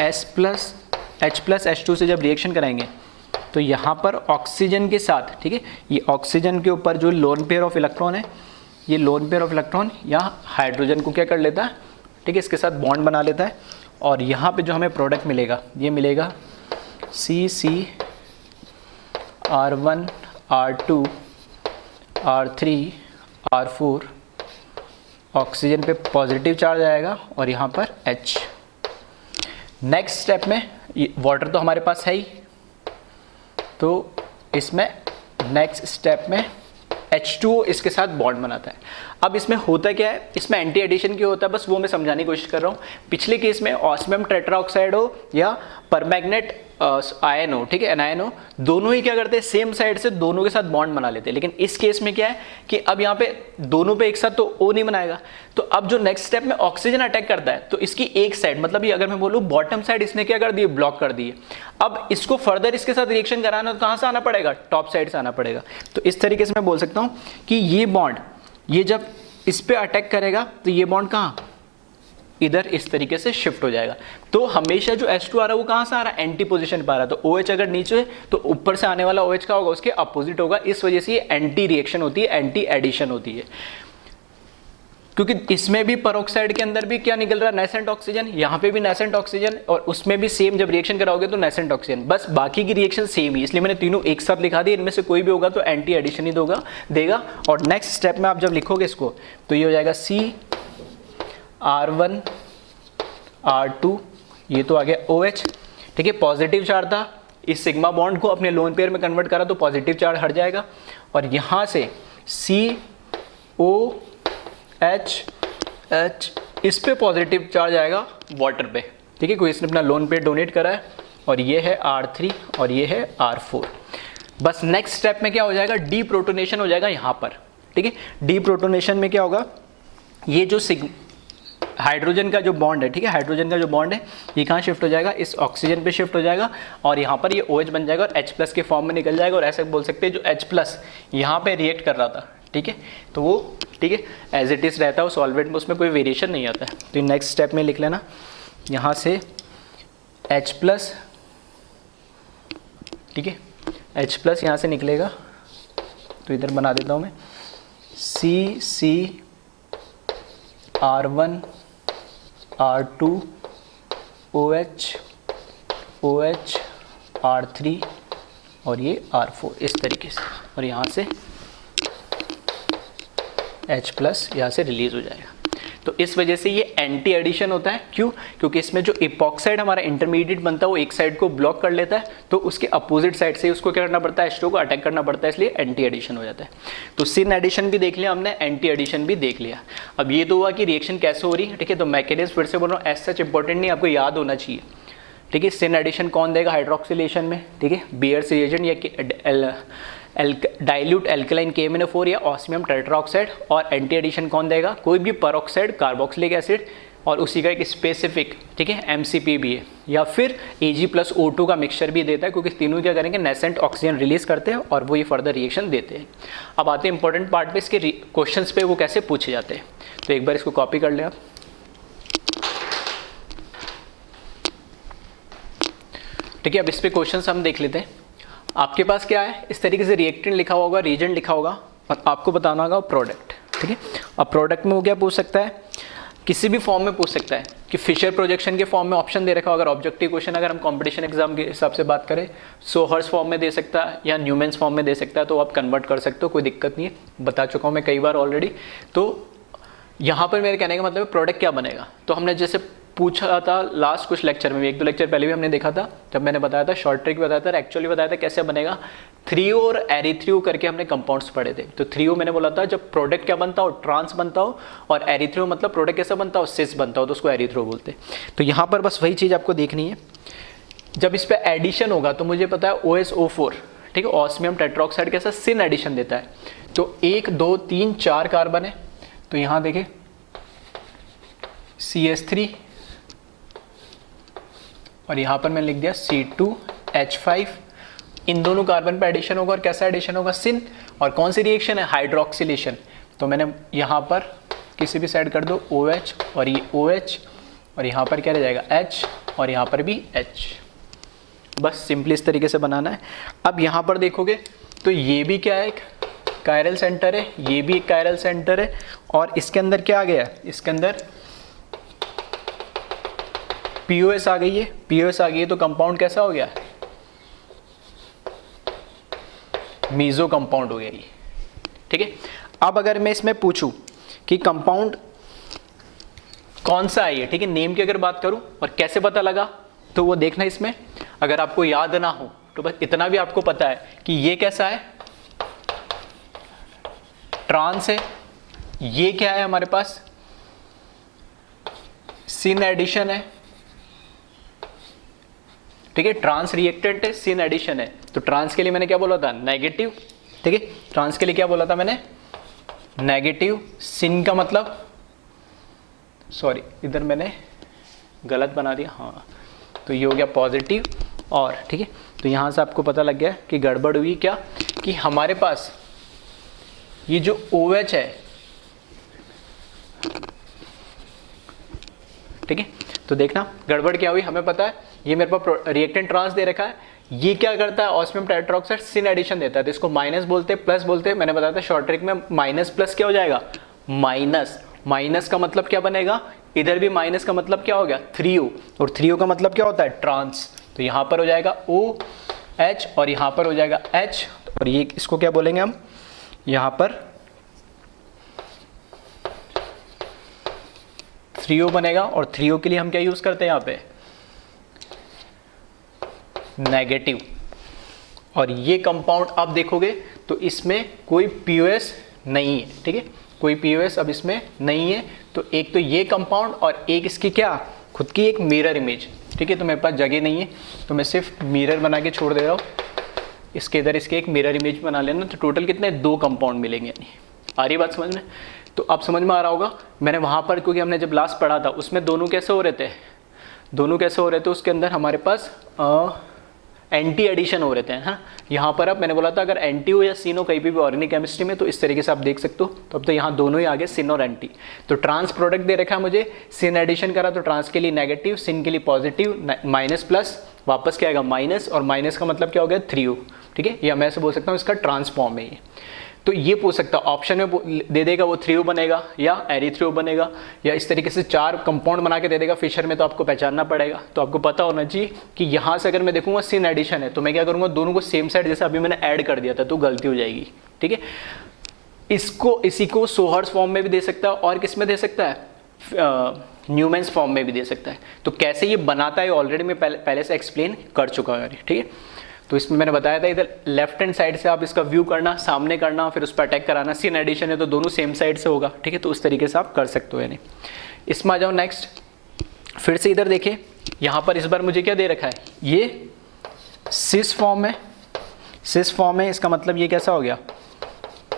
H+S2 से जब रिएक्शन कराएंगे तो यहाँ पर ऑक्सीजन के साथ, ठीक है, ये ऑक्सीजन के ऊपर जो लोन पेयर ऑफ इलेक्ट्रॉन है, ये लोन पेयर ऑफ इलेक्ट्रॉन यहाँ हाइड्रोजन को क्या कर लेता है, ठीक है, इसके साथ बॉन्ड बना लेता है। और यहाँ पे जो हमें प्रोडक्ट मिलेगा, ये मिलेगा CC R1 R2 R3 R4, oxygen पे पॉजिटिव चार्ज आएगा और यहाँ पर H। नेक्स्ट स्टेप में वाटर तो हमारे पास है ही, तो इसमें नेक्स्ट स्टेप में H2O इसके साथ बॉन्ड बनाता है। अब इसमें होता क्या है, इसमें एंटी एडिशन क्यों होता है, बस वो मैं समझाने की कोशिश कर रहा हूँ। पिछले केस में ऑस्मियम टेट्राऑक्साइड हो या परमैग्नेट आयन हो, ठीक है, एनायन हो, दोनों ही क्या करते हैं, सेम साइड से दोनों के साथ बॉन्ड बना लेते हैं। लेकिन इस केस में क्या है कि अब यहाँ पे दोनों पे एक साथ तो O नहीं बनाएगा, तो अब जो नेक्स्ट स्टेप में ऑक्सीजन अटैक करता है तो इसकी एक साइड, मतलब ये अगर मैं बोलूँ बॉटम साइड, इसने क्या कर दी, ब्लॉक कर दी है। अब इसको फर्दर इसके साथ रिएक्शन कराना तो कहाँ से आना पड़ेगा, टॉप साइड से आना पड़ेगा। तो इस तरीके से मैं बोल सकता हूँ कि ये बॉन्ड, ये जब इस पे अटैक करेगा तो ये बॉन्ड कहाँ, इधर इस तरीके से शिफ्ट हो जाएगा। तो हमेशा जो H2 आ रहा है वो कहाँ से आ रहा है, एंटी पोजीशन पर आ रहा है। तो OH अगर नीचे है तो ऊपर से आने वाला OH का होगा, उसके अपोजिट होगा। इस वजह से ये एंटी रिएक्शन होती है, एंटी एडिशन होती है। क्योंकि इसमें भी पेरोक्साइड के अंदर भी क्या निकल रहा है, नेसेंट ऑक्सीजन, यहाँ पे भी नेसेंट ऑक्सीजन, और उसमें भी सेम जब रिएक्शन कराओगे तो नेसेंट ऑक्सीजन, बस बाकी की रिएक्शन सेम ही, इसलिए मैंने तीनों एक साथ लिखा दिया। इनमें से कोई भी होगा तो एंटी एडिशन ही देगा। और नेक्स्ट स्टेप में आप जब लिखोगे इसको तो ये हो जाएगा C R1 R2, ये तो आ गया OH, ठीक है, पॉजिटिव चार्ज था, इस सिग्मा बॉन्ड को अपने लोन पेयर में कन्वर्ट करा तो पॉजिटिव चार्ज हट जाएगा, और यहाँ से COH इस पे पॉजिटिव चार्ज आएगा वाटर पे, ठीक है, कोई इसने अपना लोन पेयर डोनेट करा है, और ये है R3 और ये है R4। बस नेक्स्ट स्टेप में क्या हो जाएगा, डीप्रोटोनेशन हो जाएगा यहाँ पर, ठीक है। डीप्रोटोनेशन में क्या होगा, ये जो हाइड्रोजन का जो बॉन्ड है, ठीक है, हाइड्रोजन का जो बॉन्ड है ये कहाँ शिफ्ट हो जाएगा, इस ऑक्सीजन पे शिफ्ट हो जाएगा, और यहाँ पर ये OH बन जाएगा और H+ के फॉर्म में निकल जाएगा। और ऐसे बोल सकते हैं जो H+ यहाँ पे रिएक्ट कर रहा था, ठीक है, तो वो ठीक है एज इट इज़ रहता है, वो सॉल्वेंट में उसमें कोई वेरिएशन नहीं आता है। तो नेक्स्ट स्टेप में लिख लेना, यहाँ से H प्लस, ठीक है, H प्लस यहाँ से निकलेगा, तो इधर बना देता हूँ मैं, CCr1 R2 OH OH R3 और ये R4 इस तरीके से, और यहाँ से H प्लस यहाँ से रिलीज हो जाएगा। तो इस वजह से ये एंटी एडिशन होता है। क्यों? क्योंकि इसमें जो इपॉक्साइड हमारा इंटरमीडिएट बनता है वो एक साइड को ब्लॉक कर लेता है, तो उसके अपोजिट साइड से उसको क्या करना पड़ता है, H2 को अटैक करना पड़ता है, इसलिए एंटी एडिशन हो जाता है। तो सिन एडिशन भी देख लिया हमने, एंटी एडिशन भी देख लिया। अब ये तो हुआ कि रिएक्शन कैसे हो रही है, ठीक है। तो मैकेनिज्म फिर से बोल रहा हूँ, एज सच इंपॉर्टेंट नहीं, आपको याद होना चाहिए, ठीक है। सिन एडिशन कौन देगा, हाइड्रोक्सिलेशन में, ठीक है, बियर्स रिएजेंट या डाइल्यूट एल्कलाइन KMnO4 या ऑस्मियम टेट्राऑक्साइड, और एंटी एडिशन कौन देगा, कोई भी परऑक्साइड कार्बोक्सिलिक एसिड और उसी का एक स्पेसिफिक, ठीक है, MCP भी है, या फिर Ag प्लस O2 का मिक्सचर भी देता है, क्योंकि तीनों क्या करेंगे, नेसेंट ऑक्सीजन रिलीज करते हैं और वो ये फर्दर रिएक्शन देते हैं। अब आते हैं इंपॉर्टेंट पार्ट पे, इसके क्वेश्चंस पे वो कैसे पूछे जाते हैं। तो एक बार इसको कॉपी कर लें आप, ठीक है। अब इस पे क्वेश्चंस हम देख लेते हैं। आपके पास क्या है, इस तरीके से रिएक्टेंट लिखा होगा, रीजेंट लिखा होगा, और आपको बताना होगा प्रोडक्ट, ठीक है। अब प्रोडक्ट में वो क्या पूछ सकता है, किसी भी फॉर्म में पूछ सकता है, कि फिशर प्रोजेक्शन के फॉर्म में ऑप्शन दे रखा हो, अगर ऑब्जेक्टिव क्वेश्चन अगर हम कंपटीशन एग्जाम के हिसाब से बात करें, सोहर्स फॉर्म में दे सकता है या न्यूमेंस फॉर्म में दे सकता है, तो आप कन्वर्ट कर सकते हो, कोई दिक्कत नहीं है, बता चुका हूँ मैं कई बार ऑलरेडी। तो यहाँ पर मेरे कहने का मतलब है प्रोडक्ट क्या बनेगा। तो हमने जैसे पूछा था लास्ट कुछ लेक्चर में भी, 1-2 लेक्चर पहले भी हमने देखा था, जब मैंने बताया था, शॉर्ट ट्रिक बताया था, एक्चुअली बताया था कैसे बनेगा। 3O और एरिथ्रियो करके हमने कंपाउंड्स पढ़े थे। तो 3O मैंने बोला था जब प्रोडक्ट क्या बनता हो, ट्रांस बनता हो, और एरिथ्रियो मतलब प्रोडक्ट कैसा बनता हो, सिस बनता हो, तो उसको एरिथ्रियो बोलते हैं। तो यहाँ पर बस वही चीज़ आपको देखनी है, जब इस पर एडिशन होगा तो मुझे पता है OSO4, ठीक है, ऑस्मियम टेट्राऑक्साइड के साथ सिन एडिशन देता है। तो 1 2 3 4 कार्बन है, तो यहाँ देखें CH3, और यहाँ पर मैंने लिख दिया C2H5, इन दोनों कार्बन पर एडिशन होगा, और कैसा एडिशन होगा, सिन। और कौन सी रिएक्शन है, हाइड्रोक्सिलेशन। तो मैंने यहाँ पर किसी भी साइड कर दो OH, और ये OH, और यहाँ पर क्या रह जाएगा H, और यहाँ पर भी H। बस सिंपली इस तरीके से बनाना है। अब यहाँ पर देखोगे तो ये भी क्या है, एक कायरल सेंटर है, ये भी एक कायरल सेंटर है, और इसके अंदर क्या आ गया, इसके अंदर POS आ गई है, POS आ गई है, तो कंपाउंड कैसा हो गया, मीजो कंपाउंड हो गया ये, ठीक है। अब अगर मैं इसमें पूछूं कि कंपाउंड कौन सा है ये, ठीक है, नेम की अगर बात करूं और कैसे पता लगा, तो वो देखना इसमें, अगर आपको याद ना हो तो बस इतना भी आपको पता है कि ये कैसा है, ट्रांस है, ये क्या है हमारे पास, सिन एडिशन है, ठीक है, ट्रांस रिएक्टेंट है, सिन एडिशन है। तो ट्रांस के लिए मैंने क्या बोला था, नेगेटिव, ठीक है, ट्रांस के लिए क्या बोला था मैंने, नेगेटिव। सिन का मतलब, सॉरी इधर मैंने गलत बना दिया, हाँ, तो ये हो गया पॉजिटिव, और ठीक है। तो यहाँ से आपको पता लग गया कि गड़बड़ हुई क्या, कि हमारे पास ये जो OH है, ठीक है, तो देखना गड़बड़ क्या हुई, हमें पता है ये मेरे पास रिएक्टेंट ट्रांस दे रखा है, ये क्या करता है, ऑस्मियम टेट्राऑक्साइड सिन एडिशन देता है, तो इसको माइनस बोलते हैं, प्लस बोलते हैं। मैंने बताया था शॉर्ट ट्रिक में, माइनस प्लस क्या हो जाएगा, माइनस। माइनस का मतलब क्या बनेगा, इधर भी माइनस का मतलब क्या हो गया, 3O, और 3O का मतलब क्या होता है, ट्रांस। तो यहाँ पर हो जाएगा OH, और यहाँ पर हो जाएगा H, और ये इसको क्या बोलेंगे हम, यहाँ पर 3O बनेगा, और 3O के लिए हम क्या यूज करते हैं यहाँ पे, नेगेटिव। और ये कंपाउंड आप देखोगे तो इसमें कोई POS नहीं है, ठीक है, कोई POS अब इसमें नहीं है। तो एक तो ये कंपाउंड, और एक इसकी क्या, खुद की एक मिरर इमेज, ठीक है। तो मेरे पास जगह नहीं है, तो मैं सिर्फ मिरर बना के छोड़ दे रहा हूँ, इसके इधर इसके एक मिरर इमेज बना लेना। तो टोटल कितने, 2 कंपाउंड मिलेंगे, यानी आ रही बात समझ में। तो अब समझ में आ रहा होगा, मैंने वहाँ पर, क्योंकि हमने जब लास्ट पढ़ा था उसमें दोनों कैसे हो रहे थे, दोनों कैसे हो रहे थे, उसके अंदर हमारे पास एंटी एडिशन हो रहे थे, हाँ। यहाँ पर अब मैंने बोला था अगर एंटी हो या सिन हो कहीं भी ऑर्गेनिक केमिस्ट्री में तो इस तरीके से आप देख सकते हो। तो अब तो यहाँ दोनों ही आ गए, सिन और एंटी। तो ट्रांस प्रोडक्ट दे रखा है मुझे, सिन एडिशन करा तो ट्रांस के लिए नेगेटिव, सिन के लिए पॉजिटिव, माइनस प्लस, वापस क्या आएगा माइनस, और माइनस का मतलब क्या हो गया 3U, ठीक है। या मैं ऐसे बोल सकता हूँ इसका ट्रांसफॉर्म है ये। तो ये पूछ सकता है, ऑप्शन में दे देगा वो 3U बनेगा या एरिथ्रो बनेगा, या इस तरीके से 4 कंपाउंड बना के दे देगा फिशर में, तो आपको पहचानना पड़ेगा। तो आपको पता होना चाहिए कि यहाँ से अगर मैं देखूंगा सिन एडिशन है तो मैं क्या करूँगा, दोनों को सेम साइड जैसे अभी मैंने ऐड कर दिया था तो गलती हो जाएगी, ठीक है। इसी को सोहर्स फॉर्म में भी दे सकता है और किस में दे सकता है, न्यूमेंस फॉर्म में भी दे सकता है। तो कैसे ये बनाता है ऑलरेडी मैं पहले से एक्सप्लेन कर चुका हूँ, ठीक है। तो इसमें मैंने बताया था इधर लेफ्ट हैंड साइड से आप इसका व्यू करना, सामने करना, फिर उस पर अटैक कराना। सिन एडिशन है तो दोनों सेम साइड से होगा, ठीक है। तो उस तरीके से आप कर सकते हो। यानी इसमें आ जाओ नेक्स्ट, फिर से इधर देखिए, यहाँ पर इस बार मुझे क्या दे रखा है, ये सिस फॉर्म है। सिस फॉर्म है इसका मतलब ये कैसा हो गया,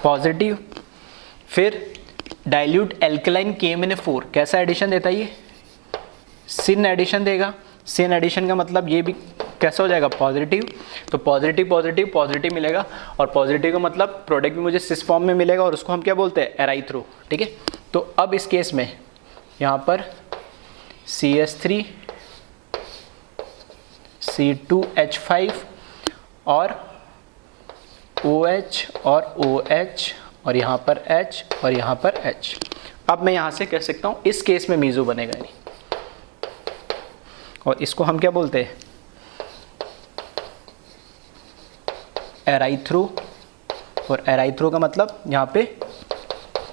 पॉजिटिव। फिर डाइल्यूट एल्कलाइन KMnO4 कैसा एडिशन देता है, ये सिन एडिशन देगा। सिन एडिशन का मतलब ये भी कैसा हो जाएगा, पॉजिटिव। तो पॉजिटिव पॉजिटिव पॉजिटिव मिलेगा, और पॉजिटिव का मतलब प्रोडक्ट भी मुझे सिस फॉर्म में मिलेगा, और उसको हम क्या बोलते हैं, एराइथ्रो, ठीक है। तो अब इस केस में यहाँ पर CH3 C2H5 और OH और OH और यहाँ पर H और यहाँ पर H। अब मैं यहाँ से कह सकता हूँ इस केस में मीजो बनेगा नहीं, और इसको हम क्या बोलते हैं, एराइथ्रो। और एराइथ्रो का मतलब यहाँ पे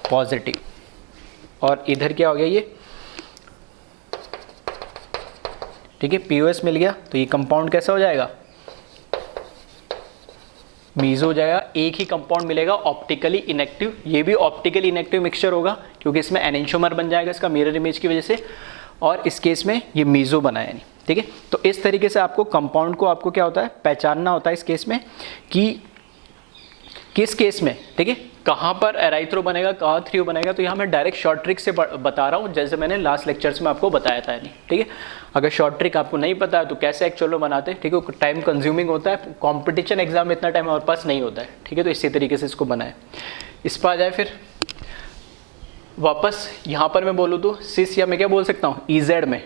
पॉजिटिव, और इधर क्या हो गया ये, ठीक है, POS मिल गया। तो ये कंपाउंड कैसा हो जाएगा, मीजो हो जाएगा। एक ही कंपाउंड मिलेगा ऑप्टिकली इनएक्टिव, ये भी ऑप्टिकली इनएक्टिव मिक्सचर होगा क्योंकि इसमें एनेंटियोमर बन जाएगा इसका मिरर इमेज की वजह से, और इस केस में ये मीजो बनाया नहीं, ठीक है। तो इस तरीके से आपको कंपाउंड को आपको क्या होता है, पहचानना होता है इस केस में कि किस केस में, ठीक है, कहाँ पर एराइथ्रो बनेगा, कहाँ 3U बनेगा। तो यहाँ मैं डायरेक्ट शॉर्ट ट्रिक से बता रहा हूँ, जैसे मैंने लास्ट लेक्चर्स में आपको बताया था, नहीं, ठीक है। अगर शॉर्ट ट्रिक आपको नहीं पता है तो कैसे एक्चुअल में बनाते हैं, ठीक है, टाइम कंज्यूमिंग होता है, कॉम्पिटिशन एग्जाम में इतना टाइम हमारे पास नहीं होता है, ठीक है। तो इसी तरीके से इसको बनाए। इस पर आ जाए फिर वापस, यहाँ पर मैं बोलूँ तो सिस, या मैं क्या बोल सकता हूँ EZ में,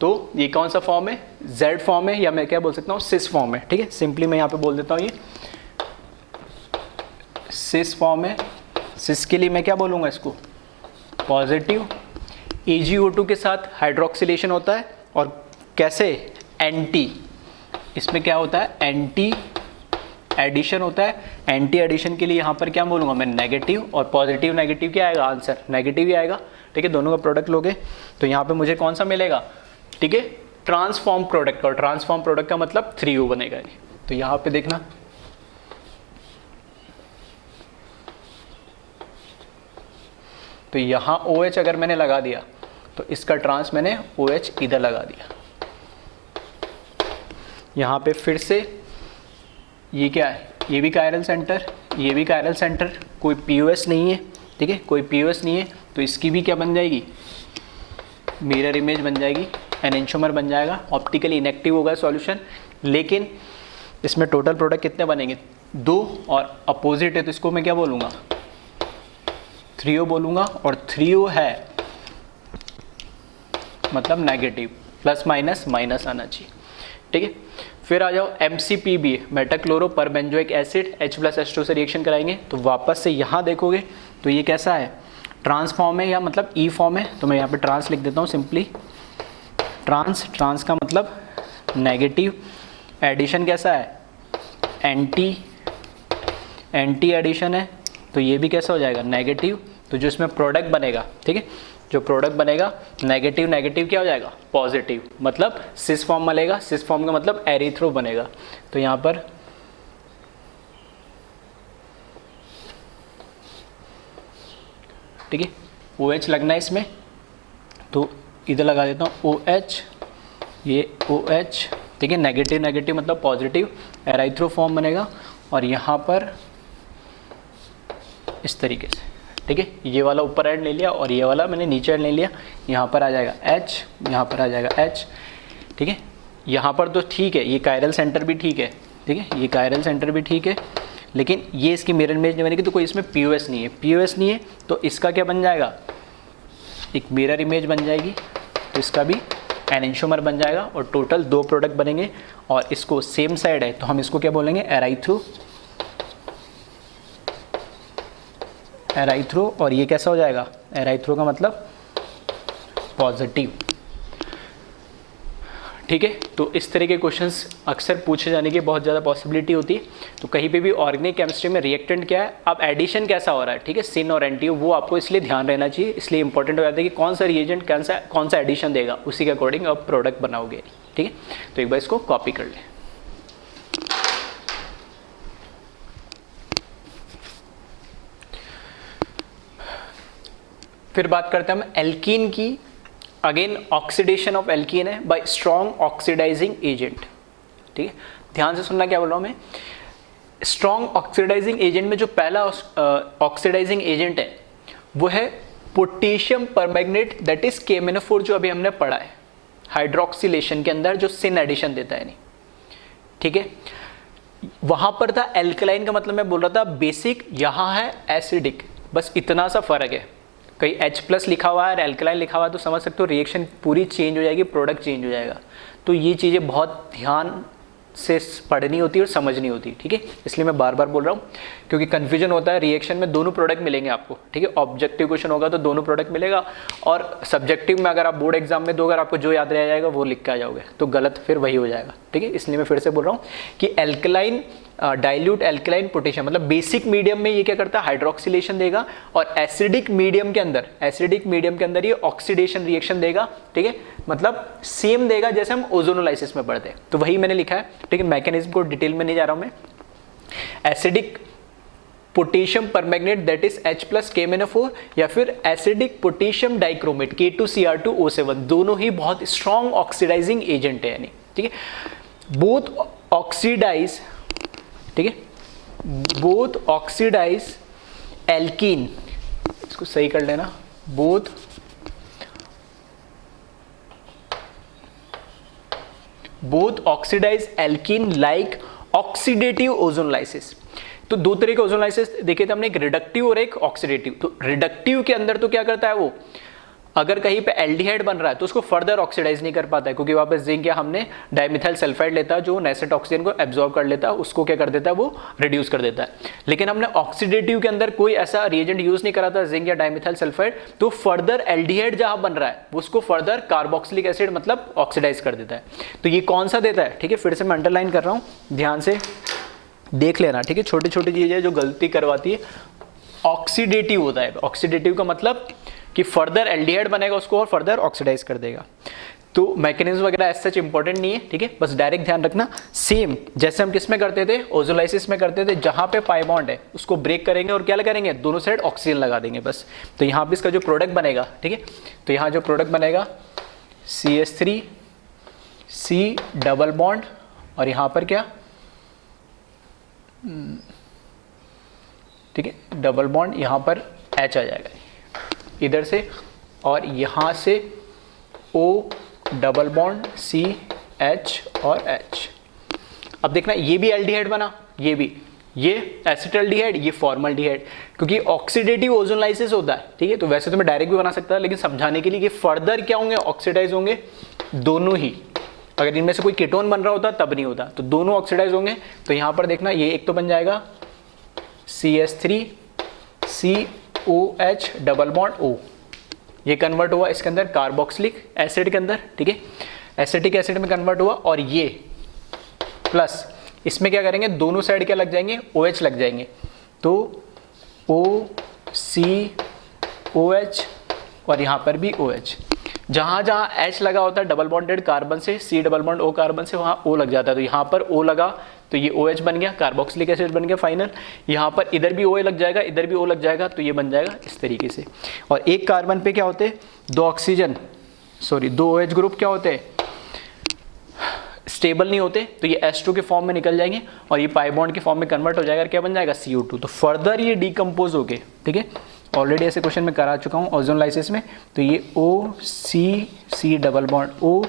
तो ये कौन सा फॉर्म है, Z फॉर्म है, या मैं क्या बोल सकता हूँ सिस फॉर्म है, ठीक है। सिंपली मैं यहाँ पे बोल देता हूँ ये सिस फॉर्म है। सिस के लिए मैं क्या बोलूँगा, इसको पॉजिटिव। AgO2 के साथ हाइड्रोक्सिलेशन होता है, और कैसे, एंटी, इसमें क्या होता है, एंटी एडिशन होता है। एंटी एडिशन के लिए यहाँ पर क्या बोलूँगा मैं, नेगेटिव, और पॉजिटिव नेगेटिव क्या आएगा, आंसर नेगेटिव ही आएगा, ठीक है। दोनों का प्रोडक्ट लोगे तो यहाँ पे मुझे कौन सा मिलेगा, ठीक है, ट्रांसफॉर्म प्रोडक्ट, और ट्रांसफॉर्म प्रोडक्ट का मतलब 3U बनेगा। तो यहाँ पे देखना, तो यहाँ OH अगर मैंने लगा दिया तो इसका ट्रांस मैंने OH इधर लगा दिया। यहाँ पे फिर से ये क्या है, ये भी कायरल सेंटर, ये भी कायरल सेंटर, कोई POS नहीं है, ठीक है, कोई POS नहीं है। तो इसकी भी क्या बन जाएगी, मिरर इमेज बन जाएगी, एनेंटियोमर बन जाएगा, ऑप्टिकली इनएक्टिव होगा सॉल्यूशन। लेकिन इसमें टोटल प्रोडक्ट कितने बनेंगे, 2, और अपोजिट है तो इसको मैं क्या बोलूँगा, 3U बोलूँगा। और 3U है मतलब नेगेटिव, प्लस माइनस माइनस आना चाहिए, ठीक है। फिर आ जाओ MCPB, मेटाक्लोरो परबेंजोइक एसिड, H+H2 से रिएक्शन कराएंगे। तो वापस से यहाँ देखोगे तो ये कैसा है, ट्रांसफॉर्म है, या मतलब E फॉर्म है। तो मैं यहाँ पे ट्रांस लिख देता हूँ सिंपली, ट्रांस का मतलब नेगेटिव। एडिशन कैसा है, एंटी एडिशन है, तो ये भी कैसा हो जाएगा, नेगेटिव। तो जो इसमें प्रोडक्ट बनेगा, ठीक है, जो प्रोडक्ट बनेगा नेगेटिव नेगेटिव क्या हो जाएगा, पॉजिटिव, मतलब सिस फॉर्म मिलेगा। सिस फॉर्म का मतलब एरिथ्रो बनेगा। तो यहाँ पर ठीक है, OH लगना है इसमें, तो इधर लगा देता हूँ OH, ये OH, ठीक है, नेगेटिव नेगेटिव मतलब पॉजिटिव, एराइथ्रो फॉर्म बनेगा। और यहाँ पर इस तरीके से, ठीक है, ये वाला ऊपर एंड ले लिया और ये वाला मैंने नीचे एंड ले लिया। यहाँ पर आ जाएगा H, यहाँ पर आ जाएगा H, ठीक है। यहाँ पर तो ठीक है, ये कायरल सेंटर भी ठीक है, ठीक है, ये कायरल सेंटर भी ठीक है, लेकिन ये इसकी मिरर इमेज नहीं बनेगी, तो कोई इसमें पीओएस नहीं है, पीओएस नहीं है तो इसका क्या बन जाएगा, एक मिरर इमेज बन जाएगी, तो इसका भी एनेंशियोमर बन जाएगा और टोटल 2 प्रोडक्ट बनेंगे। और इसको सेम साइड है तो हम इसको क्या बोलेंगे, एराइथ्रो, एराइथ्रो, और ये कैसा हो जाएगा, एराइथ्रो का मतलब पॉजिटिव, ठीक है। तो इस तरह के क्वेश्चंस अक्सर पूछे जाने की बहुत ज़्यादा पॉसिबिलिटी होती है। तो कहीं पे भी ऑर्गेनिक केमिस्ट्री में रिएक्टेंट क्या है, अब एडिशन कैसा हो रहा है, ठीक है, सिन और एनटीओ, वो आपको इसलिए ध्यान रहना चाहिए, इसलिए इंपॉर्टेंट हो जाता है कि कौन सा रिएजेंट कौन सा एडिशन देगा, उसी के अकॉर्डिंग आप प्रोडक्ट बनाओगे, ठीक है। तो एक बार इसको कॉपी कर लें। फिर बात करते हैं हम एल्कीन की। अगेन ऑक्सीडेशन ऑफ एल्कीन है बाय स्ट्रॉन्ग ऑक्सीडाइजिंग एजेंट, ठीक है। ध्यान से सुनना क्या बोल रहा हूं मैं, स्ट्रॉन्ग ऑक्सीडाइजिंग एजेंट में जो पहला ऑक्सीडाइजिंग एजेंट है वो है potassium permanganate, that is KMnO4, जो अभी हमने पढ़ा है हाइड्रोक्सिलेशन के अंदर, जो सिन एडिशन देता है, नहीं, ठीक है। वहां पर था एल्कलाइन का मतलब मैं बोल रहा था बेसिक, यहां है एसिडिक, बस इतना सा फर्क है। कहीं H+ लिखा हुआ है और एल्कलाइन लिखा हुआ है तो समझ सकते हो रिएक्शन पूरी चेंज हो जाएगी, प्रोडक्ट चेंज हो जाएगा। तो ये चीज़ें बहुत ध्यान से पढ़नी होती है और समझनी होती है, ठीक है। इसलिए मैं बार बार बोल रहा हूँ क्योंकि कन्फ्यूजन होता है, रिएक्शन में दोनों प्रोडक्ट मिलेंगे आपको, ठीक है। ऑब्जेक्टिव क्वेश्चन होगा तो दोनों प्रोडक्ट मिलेगा, और सब्जेक्टिव में अगर आप बोर्ड एग्जाम में दो, अगर आपको जो याद रह जाएगा वो लिख के आ जाओगे तो गलत फिर वही हो जाएगा, ठीक है। इसलिए मैं फिर से बोल रहा हूँ कि एल्कलाइन डाइल्यूट एल्कलाइन पोटेशियम मतलब बेसिक मीडियम में ये क्या करता है, हाइड्रोक्सिलेशन देगा, और एसिडिक मीडियम के अंदर ये ऑक्सीडेशन रिएक्शन देगा, ठीक है। मतलब सेम देगा जैसे हम ओजोनोलाइसिस में पढ़ते हैं, तो वही मैंने लिखा है, ठीक है। मैकेनिज्म को डिटेल में नहीं जा रहा हूं मैं। Acidic potassium permanganate that is H+ KMnO4, या फिर एसिडिक पोटेशियम डाइक्रोमेट K2Cr2O7, दोनों ही बहुत स्ट्रॉन्ग ऑक्सीडाइजिंग एजेंट है, यानी, ठीक है। बोथ ऑक्सीडाइज, ठीक है, बोथ ऑक्सीडाइज एल्कीन, इसको सही कर लेना, both oxidise alkene like oxidative ozonolysis. तो 2 तरह के ओजोनलाइसिस देखे थे हमने, एक रिडक्टिव और एक ऑक्सीडेटिव। तो रिडक्टिव के अंदर तो क्या करता है वो, अगर कहीं पे एल्डिहाइड बन रहा है तो उसको फर्दर ऑक्सीडाइज नहीं कर पाता है, क्योंकि वहां पे जिंक या हमने डाइमिथाइल सल्फाइड लेता है जो नेसेट ऑक्सीजन को एब्जॉर्ब कर लेता है, उसको क्या कर देता है, वो रिड्यूस कर देता है। लेकिन हमने ऑक्सीडेटिव के अंदर कोई ऐसा रिएजेंट यूज नहीं करा था जिंक या डाइमिथाइल सल्फाइड, तो फर्दर एल्डिहाइड जहां बन रहा है उसको फर्दर कार्बोक्सिलिक एसिड मतलब ऑक्सीडाइज कर देता है। तो ये कौन सा देता है, ठीक है, फिर से मैं अंडरलाइन कर रहा हूं, ध्यान से देख लेना, ठीक है। छोटी छोटी चीजें जो गलती करवाती है, ऑक्सीडेटिव होता है। ऑक्सीडेटिव का मतलब कि फर्दर एल्डिहाइड बनेगा उसको और फर्दर ऑक्सीडाइज कर देगा। तो मैकेनिज्म वगैरह ऐसा सच इंपॉर्टेंट नहीं है, ठीक है, बस डायरेक्ट ध्यान रखना। सेम जैसे हम किस में करते थे, ओजोलाइसिस में करते थे, जहां पे पाई बॉन्ड है उसको ब्रेक करेंगे और क्या करेंगे, दोनों साइड ऑक्सीजन लगा देंगे बस। तो यहाँ पे इसका जो प्रोडक्ट बनेगा, ठीक है, तो यहाँ जो प्रोडक्ट बनेगा CH3 C डबल बॉन्ड, और यहाँ पर क्या, ठीक है, डबल बॉन्ड, यहाँ पर H आ जाएगा इधर से, और यहाँ से O डबल बॉन्ड CH और H। अब देखना ये भी एल्डिहाइड बना, ये भी, ये एसिटल्डिहाइड, ये फॉर्मल्डिहाइड, क्योंकि ऑक्सीडेटिव ओजोनलाइसिस होता है, ठीक है। तो वैसे तो मैं डायरेक्ट भी बना सकता है, लेकिन समझाने के लिए कि फर्दर क्या होंगे, ऑक्सीडाइज होंगे दोनों ही। अगर इनमें से कोई कीटोन बन रहा होता तब नहीं होता, तो दोनों ऑक्सीडाइज होंगे। तो यहाँ पर देखना ये एक तो बन जाएगा CH3 COH double bond O, ये कन्वर्ट हुआ इसके अंदर कार्बोक्सिलिक एसिड के अंदर, ठीक है, एसिटिक एसिड में कन्वर्ट हुआ, और ये प्लस इसमें क्या करेंगे, दोनों साइड क्या लग जाएंगे, OH लग जाएंगे। तो OCOH और यहाँ पर भी OH, जहाँ जहाँ H लगा होता है डबल बॉन्डेड कार्बन से, C double bond O carbon से, वहाँ O लग जाता है। तो यहाँ पर O लगा तो ये OH बन गया, कार्बोक्सिलिक एसिड बन गया फाइनल। यहाँ पर इधर भी OH लग जाएगा, इधर भी O लग जाएगा, तो ये बन जाएगा इस तरीके से। और एक कार्बन पे क्या होते हैं, 2 OH ग्रुप क्या होते हैं, स्टेबल नहीं होते, तो ये H2 के फॉर्म में निकल जाएंगे और ये पाई बॉन्ड के फॉर्म में कन्वर्ट हो जाएगा, क्या बन जाएगा, CO2। तो फर्दर ये डिकम्पोज हो गए, ठीक है। ऑलरेडी ऐसे क्वेश्चन में करा चुका हूँ ओजोनलाइसिस में। तो ये OC double bond O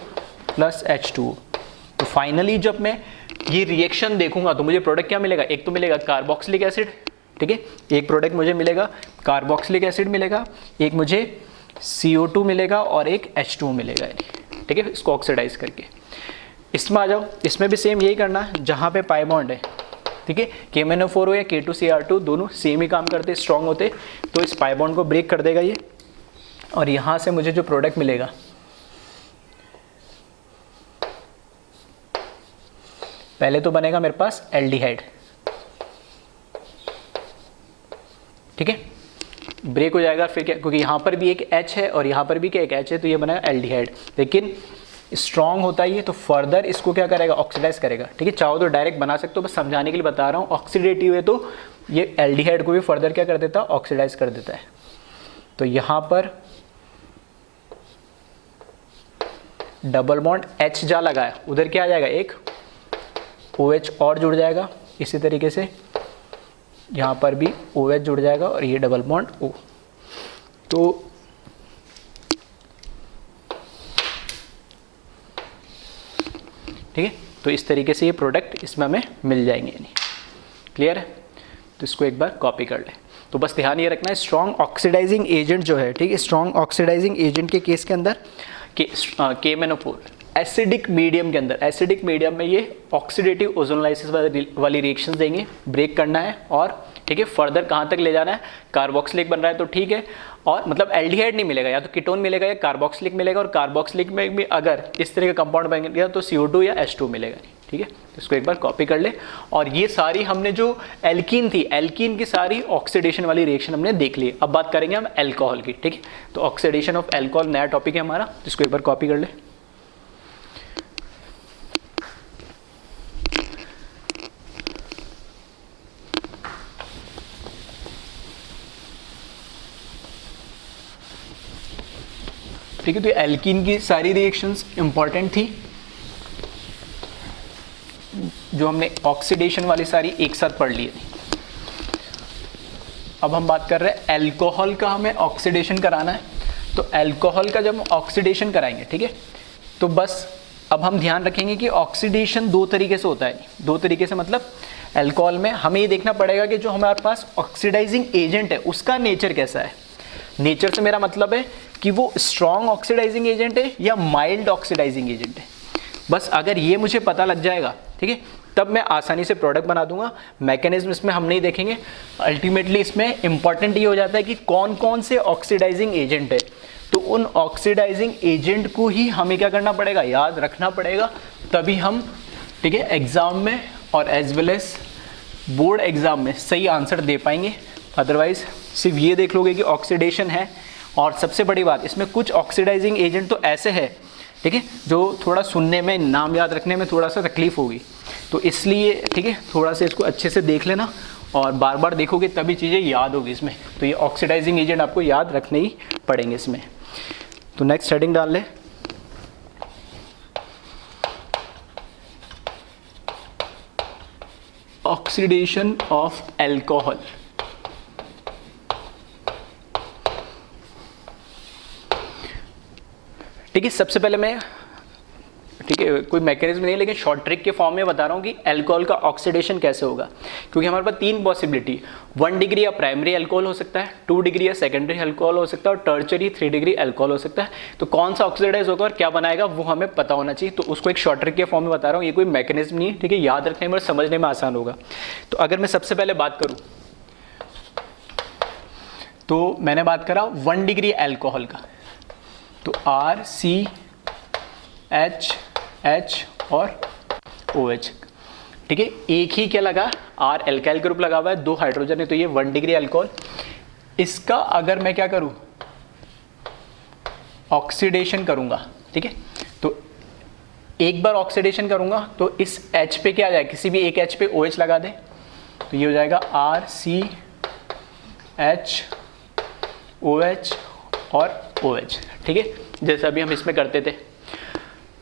plus H2O, तो फाइनली जब मैं ये रिएक्शन देखूंगा तो मुझे प्रोडक्ट क्या मिलेगा, एक तो मिलेगा कार्बोक्सिलिक एसिड, ठीक है, एक प्रोडक्ट मुझे मिलेगा कार्बोक्सिलिक एसिड मिलेगा, एक मुझे CO2 मिलेगा और एक H2O मिलेगा, ठीक है, इसको ऑक्सीडाइज करके। इसमें आ जाओ, इसमें भी सेम यही करना है, जहाँ पे पाई बॉन्ड है, ठीक है, KMnO4 हो या K2Cr2 दोनों सेम ही काम करते, स्ट्रॉन्ग होते, तो इस पाई बॉन्ड को ब्रेक कर देगा ये, और यहाँ से मुझे जो प्रोडक्ट मिलेगा पहले तो बनेगा मेरे पास एल्डिहाइड, ठीक है, ब्रेक हो जाएगा, फिर क्या, क्योंकि यहाँ पर भी एक H है और यहाँ पर भी क्या एक H है, तो ये बनेगा एल्डिहाइड, लेकिन स्ट्रॉन्ग होता है ये, तो फर्दर इसको क्या करेगा, ऑक्सीडाइज करेगा, ठीक है, चाहो तो डायरेक्ट बना सकते हो, बस समझाने के लिए बता रहा हूँ, ऑक्सीडेटिव है तो ये एल्डिहाइड को भी फर्दर क्या कर देता है, ऑक्सीडाइज कर देता है। तो यहाँ पर डबल बॉन्ड H जा लगाया, उधर क्या आ जाएगा, एक OH और जुड़ जाएगा, इसी तरीके से यहाँ पर भी OH जुड़ जाएगा और ये डबल बॉन्ड O, तो ठीक है, तो इस तरीके से ये प्रोडक्ट इसमें हमें मिल जाएंगे, यानी क्लियर है। तो इसको एक बार कॉपी कर ले। तो बस ध्यान ये रखना है, स्ट्रॉन्ग ऑक्सीडाइजिंग एजेंट जो है, ठीक है, स्ट्रॉन्ग ऑक्सीडाइजिंग एजेंट के केस के अंदर KMnO4 एसिडिक मीडियम के अंदर, एसिडिक मीडियम में ये ऑक्सीडेटिव ओजोनलाइसिस वाली रिएक्शन देंगे, ब्रेक करना है, और ठीक है, फर्दर कहाँ तक ले जाना है, कार्बोक्सिलिक बन रहा है तो ठीक है, और मतलब एल्डिहाइड नहीं मिलेगा, या तो कीटोन मिलेगा या कार्बोक्सिलिक मिलेगा, और कार्बोक्सिलिक में भी अगर इस तरह का कंपाउंड बन गया तो CO2 या H2 मिलेगा, ठीक है। इसको एक बार कॉपी कर ले। और ये सारी हमने जो एल्कीन थी, एल्कीन की सारी ऑक्सीडेशन वाली रिएक्शन हमने देख ली। अब बात करेंगे हम एल्कोहल की, ठीक है। तो ऑक्सीडेशन ऑफ एल्कोहल नया टॉपिक है हमारा, इसको एक बार कॉपी कर ले। ठीक है, तो एल्कीन की सारी रिएक्शंस इंपॉर्टेंट थी जो हमने ऑक्सीडेशन वाली सारी एक साथ पढ़ ली थी। अब हम बात कर रहे हैं अल्कोहल का, हमें ऑक्सीडेशन कराना है। तो अल्कोहल का जब हम ऑक्सीडेशन कराएंगे, ठीक है, तो बस अब हम ध्यान रखेंगे कि ऑक्सीडेशन दो तरीके से होता है। दो तरीके से मतलब अल्कोहल में हमें ये देखना पड़ेगा कि जो हमारे पास ऑक्सीडाइजिंग एजेंट है उसका नेचर कैसा है। नेचर से मेरा मतलब है कि वो स्ट्रॉन्ग ऑक्सीडाइजिंग एजेंट है या माइल्ड ऑक्सीडाइजिंग एजेंट है। बस अगर ये मुझे पता लग जाएगा, ठीक है, तब मैं आसानी से प्रोडक्ट बना दूंगा। मैकेनिज्म इसमें हम नहीं देखेंगे, अल्टीमेटली इसमें इंपॉर्टेंट ये हो जाता है कि कौन कौन से ऑक्सीडाइजिंग एजेंट है। तो उन ऑक्सीडाइजिंग एजेंट को ही हमें क्या करना पड़ेगा, याद रखना पड़ेगा, तभी हम, ठीक है, एग्जाम में और as well as board exam में सही आंसर दे पाएंगे। अदरवाइज सिर्फ ये देख लोगे कि ऑक्सीडेशन है, और सबसे बड़ी बात इसमें कुछ ऑक्सीडाइजिंग एजेंट तो ऐसे है, ठीक है, जो थोड़ा सुनने में, नाम याद रखने में थोड़ा सा तकलीफ होगी। तो इसलिए, ठीक है, थोड़ा सा इसको अच्छे से देख लेना और बार बार देखोगे तभी चीज़ें याद होगी इसमें। तो ये ऑक्सीडाइजिंग एजेंट आपको याद रखने ही पड़ेंगे इसमें। तो नेक्स्ट हेडिंग डाल ले, ऑक्सीडेशन ऑफ एल्कोहल। ठीक है, सबसे पहले मैं, ठीक है, कोई मैकेनिज्म नहीं लेकिन शॉर्ट ट्रिक के फॉर्म में बता रहा हूँ कि अल्कोहल का ऑक्सीडेशन कैसे होगा। क्योंकि हमारे पास तीन पॉसिबिलिटी, 1 डिग्री या प्राइमरी अल्कोहल हो सकता है, 2 डिग्री या सेकेंडरी अल्कोहल हो सकता है, और टर्चरी 3 डिग्री अल्कोहल हो सकता है। तो कौन सा ऑक्सीडाइज होगा और क्या बनाएगा वो हमें पता होना चाहिए। तो उसको एक शॉर्ट ट्रिक के फॉर्म में बता रहा हूँ, ये कोई मैकेनिज्म नहीं है, ठीक है, याद रखने में और समझने में आसान होगा। तो अगर मैं सबसे पहले बात करूँ, तो मैंने बात करा 1 डिग्री अल्कोहल का, तो RCH और OH, ठीक है, एक ही क्या लगा, R एल्काइल ग्रुप लगा हुआ है, 2 हाइड्रोजन है, तो ये 1 डिग्री अल्कोहल। इसका अगर मैं क्या करूं, ऑक्सीडेशन करूंगा, ठीक है, तो एक बार ऑक्सीडेशन करूंगा तो इस H पे क्या आ जाए, किसी भी एक H पे OH लगा दे, तो ये हो जाएगा RCH OH और OH, ठीक है, जैसे अभी हम इसमें करते थे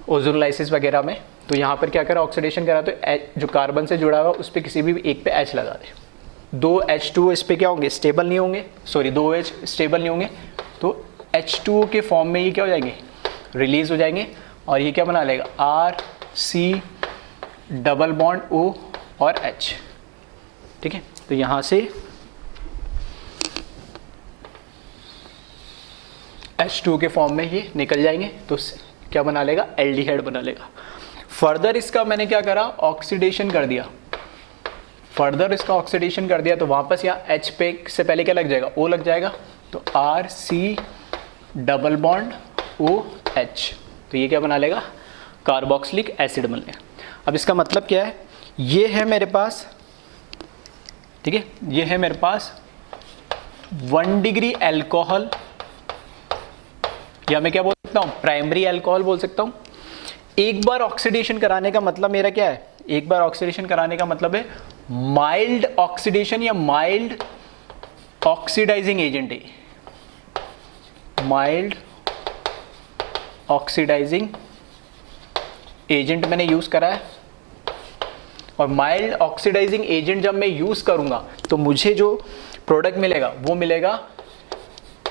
ओजोनलाइसिस वगैरह में। तो यहाँ पर क्या करा, ऑक्सीडेशन करा, तो जो कार्बन से जुड़ा हुआ उस पर किसी भी एक पे H लगा दे। 2 H2O इस पे क्या होंगे, स्टेबल नहीं होंगे, सॉरी 2 OH स्टेबल नहीं होंगे, तो H2O के फॉर्म में ये क्या हो जाएंगे, रिलीज हो जाएंगे, और ये क्या बना लेगा, C डबल बॉन्ड O और H, ठीक है। तो यहाँ से H2 के फॉर्म में ये निकल जाएंगे, तो क्या बना लेगा, एल्डिहाइड बना लेगा। फर्दर इसका मैंने क्या करा, ऑक्सीडेशन कर दिया, फर्दर इसका ऑक्सीडेशन कर दिया, तो वापस यहाँ H पे से पहले क्या लग जाएगा, O लग जाएगा, तो RC डबल बॉन्ड OH, तो ये क्या बना लेगा, कार्बोक्सिलिक एसिड बन लेगा। अब इसका मतलब क्या है, ये है मेरे पास, ठीक है, ये है मेरे पास 1 डिग्री एल्कोहल, या मैं क्या बोल सकता हूँ, प्राइमरी अल्कोहल बोल सकता हूँ। एक बार ऑक्सीडेशन कराने का मतलब मेरा क्या है, एक बार ऑक्सीडेशन कराने का मतलब है माइल्ड ऑक्सीडेशन या माइल्ड ऑक्सीडाइजिंग एजेंट है, माइल्ड ऑक्सीडाइजिंग एजेंट मैंने यूज करा है। और माइल्ड ऑक्सीडाइजिंग एजेंट जब मैं यूज करूंगा तो मुझे जो प्रोडक्ट मिलेगा वो मिलेगा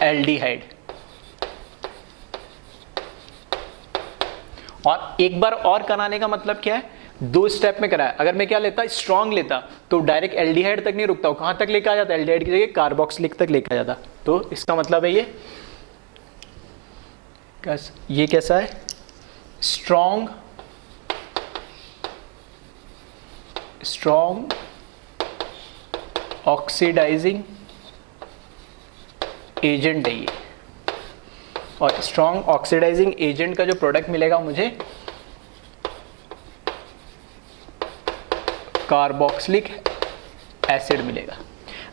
एल्डिहाइड। और एक बार और कराने का मतलब क्या है, 2 स्टेप में कराया। अगर मैं क्या लेता, स्ट्रॉन्ग लेता, तो डायरेक्ट एल्डिहाइड तक नहीं रुकता, कहां तक लेकर आ जाता, एल्डिहाइड की जगह कार्बोक्सिलिक तक लेकर आ जाता। तो इसका मतलब है ये कैसा है, स्ट्रॉन्ग ऑक्सीडाइजिंग एजेंट है ये। और स्ट्रॉन्ग ऑक्सीडाइजिंग एजेंट का जो प्रोडक्ट मिलेगा मुझे कार्बोक्सिलिक एसिड मिलेगा।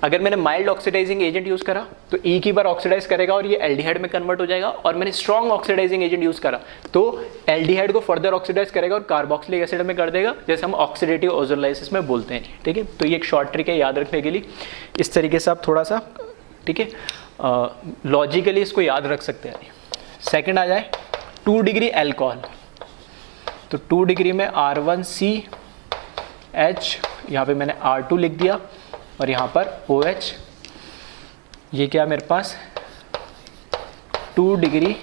अगर मैंने माइल्ड ऑक्सीडाइजिंग एजेंट यूज करा तो एक ही बार ऑक्सीडाइज करेगा और ये एल्डिहाइड में कन्वर्ट हो जाएगा, और मैंने स्ट्रॉन्ग ऑक्सीडाइजिंग एजेंट यूज करा तो एल्डिहाइड को फर्दर ऑक्सीडाइज करेगा और कार्बोक्सिलिक एसिड में कर देगा, जैसे हम ऑक्सीडेटिव ओजोनलाइसिस में बोलते हैं, ठीक है। तो ये एक शॉर्ट ट्रिक है याद रखने के लिए, इस तरीके से आप थोड़ा सा, ठीक है, लॉजिकली इसको याद रख सकते हैं। सेकेंड आ जाए 2 डिग्री एल्कोहल, तो 2 डिग्री में R1CH, यहाँ पे मैंने R2 लिख दिया और यहाँ पर OH, ये क्या मेरे पास 2 डिग्री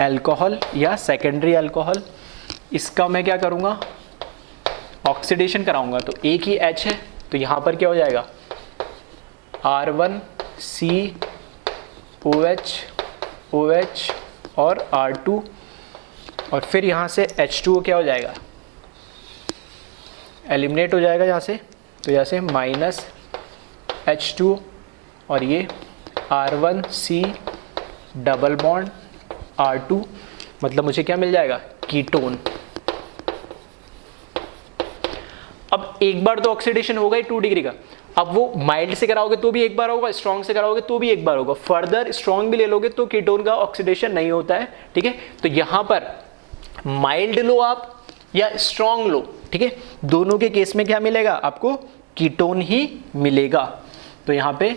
एल्कोहल या सेकेंडरी अल्कोहल। इसका मैं क्या करूँगा, ऑक्सीडेशन कराऊंगा, तो एक ही H है तो यहाँ पर क्या हो जाएगा R1COH OH और R2, और फिर यहाँ से H2O क्या हो जाएगा, एलिमिनेट हो जाएगा यहाँ से, तो यहाँ से -H2 और ये R1C डबल बॉन्ड R2, मतलब मुझे क्या मिल जाएगा, कीटोन। अब एक बार तो ऑक्सीडेशन होगा ही 2 डिग्री का, अब वो माइल्ड से कराओगे तो भी एक बार होगा, स्ट्रॉन्ग से कराओगे तो भी एक बार होगा, फर्दर स्ट्रॉन्ग भी ले लोगे तो कीटोन का ऑक्सीडेशन नहीं होता है, ठीक है। तो यहां पर माइल्ड लो आप या स्ट्रॉन्ग लो, ठीक है, दोनों के केस में क्या मिलेगा आपको, कीटोन ही मिलेगा। तो यहां पे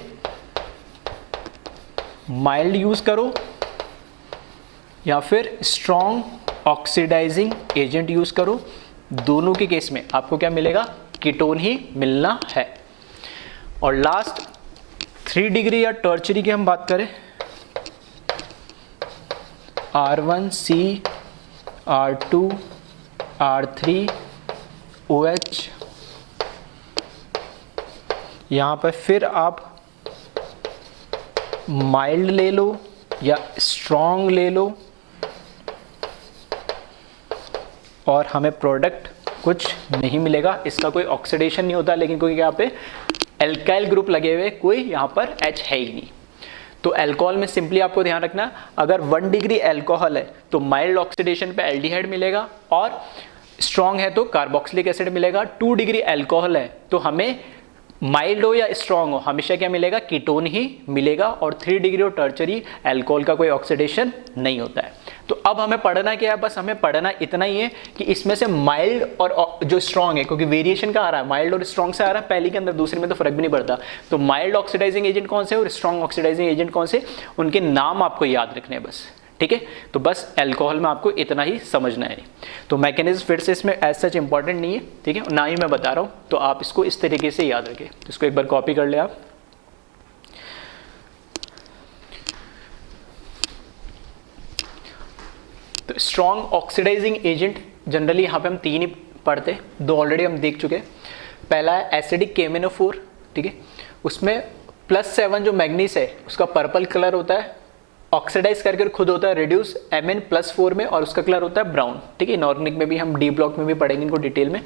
माइल्ड यूज करो या फिर स्ट्रॉन्ग ऑक्सीडाइजिंग एजेंट यूज करो, दोनों के केस में आपको क्या मिलेगा, कीटोन ही मिलना है। और लास्ट 3 डिग्री या टर्चरी की हम बात करें, R1C R2 R3 OH, यहाँ पर फिर आप माइल्ड ले लो या स्ट्रॉन्ग ले लो और हमें प्रोडक्ट कुछ नहीं मिलेगा, इसका कोई ऑक्सीडेशन नहीं होता, लेकिन कोई यहाँ पे एल्काइल ग्रुप लगे हुए, कोई यहाँ पर H है ही नहीं। तो अल्कोहल में सिंपली आपको ध्यान रखना, अगर 1 डिग्री अल्कोहल है तो माइल्ड ऑक्सीडेशन पे एल्डिहाइड मिलेगा, और स्ट्रॉन्ग है तो कार्बोक्सिलिक एसिड मिलेगा। 2 डिग्री अल्कोहल है तो हमें माइल्ड हो या स्ट्रॉन्ग हो हमेशा क्या मिलेगा, कीटोन ही मिलेगा। और 3 डिग्री और टर्चरी अल्कोहल का कोई ऑक्सीडेशन नहीं होता है। तो अब हमें पढ़ना क्या है, बस हमें पढ़ना इतना ही है कि इसमें से माइल्ड और जो स्ट्रॉन्ग है, क्योंकि वेरिएशन का आ रहा है, माइल्ड और स्ट्रॉन्ग से आ रहा है, पहले के अंदर दूसरे में तो फर्क भी नहीं पड़ता। तो माइल्ड ऑक्सीडाइजिंग एजेंट कौन से और स्ट्रॉन्ग ऑक्सीडाइजिंग एजेंट कौन से, उनके नाम आपको याद रखने हैं बस, ठीक है। तो बस अल्कोहल में आपको इतना ही समझना है। तो मैकेनिज्म फिर से इसमें एज सच इंपॉर्टेंट नहीं है, ठीक है, ना ही मैं बता रहा हूं, तो आप इसको इस तरीके से याद रखें। इसको एक बार कॉपी कर ले आप। तो स्ट्रॉन्ग ऑक्सीडाइजिंग एजेंट जनरली यहाँ पे हम 3 ही पढ़ते, 2 ऑलरेडी हम देख चुके। पहला है एसिडिक KMnO4, ठीक है, उसमें +7 जो मैग्नीज है उसका पर्पल कलर होता है, ऑक्सीडाइज करके खुद होता है रिड्यूस Mn+4 में और उसका कलर होता है ब्राउन, ठीक है। इनऑर्गेनिक में भी हम डी ब्लॉक में भी पढ़ेंगे इनको डिटेल में।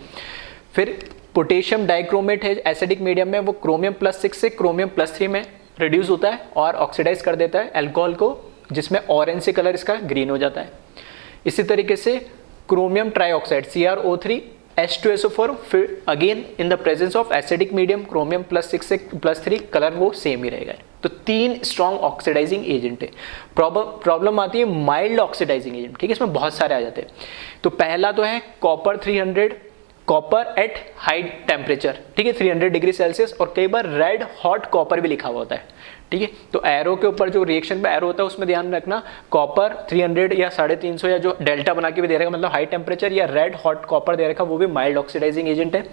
फिर पोटेशियम डाइक्रोमेट है एसिडिक मीडियम में, वो क्रोमियम +6 से क्रोमियम +3 में रिड्यूस होता है और ऑक्सीडाइज कर देता है अल्कोहल को, जिसमें ऑरेंज से कलर इसका ग्रीन हो जाता है। इसी तरीके से क्रोमियम ट्राइऑक्साइड CrO3 H2SO4, फिर again in the presence of acidic medium chromium +6 से +3 कलर वो सेम ही रहेगा। तो 3 स्ट्रॉन्ग ऑक्सीडाइजिंग एजेंट है। प्रॉब्लम आती है माइल्ड ऑक्सीडाइजिंग एजेंट, ठीक है, इसमें बहुत सारे आ जाते हैं। तो पहला तो है copper 300, copper at high temperature, ठीक है, 300 डिग्री सेल्सियस, और कई बार रेड हॉट कॉपर भी लिखा हुआ होता है, ठीक है। तो एरो के ऊपर जो रिएक्शन पे एरो होता है उसमें ध्यान रखना, कॉपर 300 या 350 या जो डेल्टा बना के भी दे रखा, मतलब हाई टेम्परेचर, या रेड हॉट कॉपर दे रखा, वो भी माइल्ड ऑक्सीडाइजिंग एजेंट है।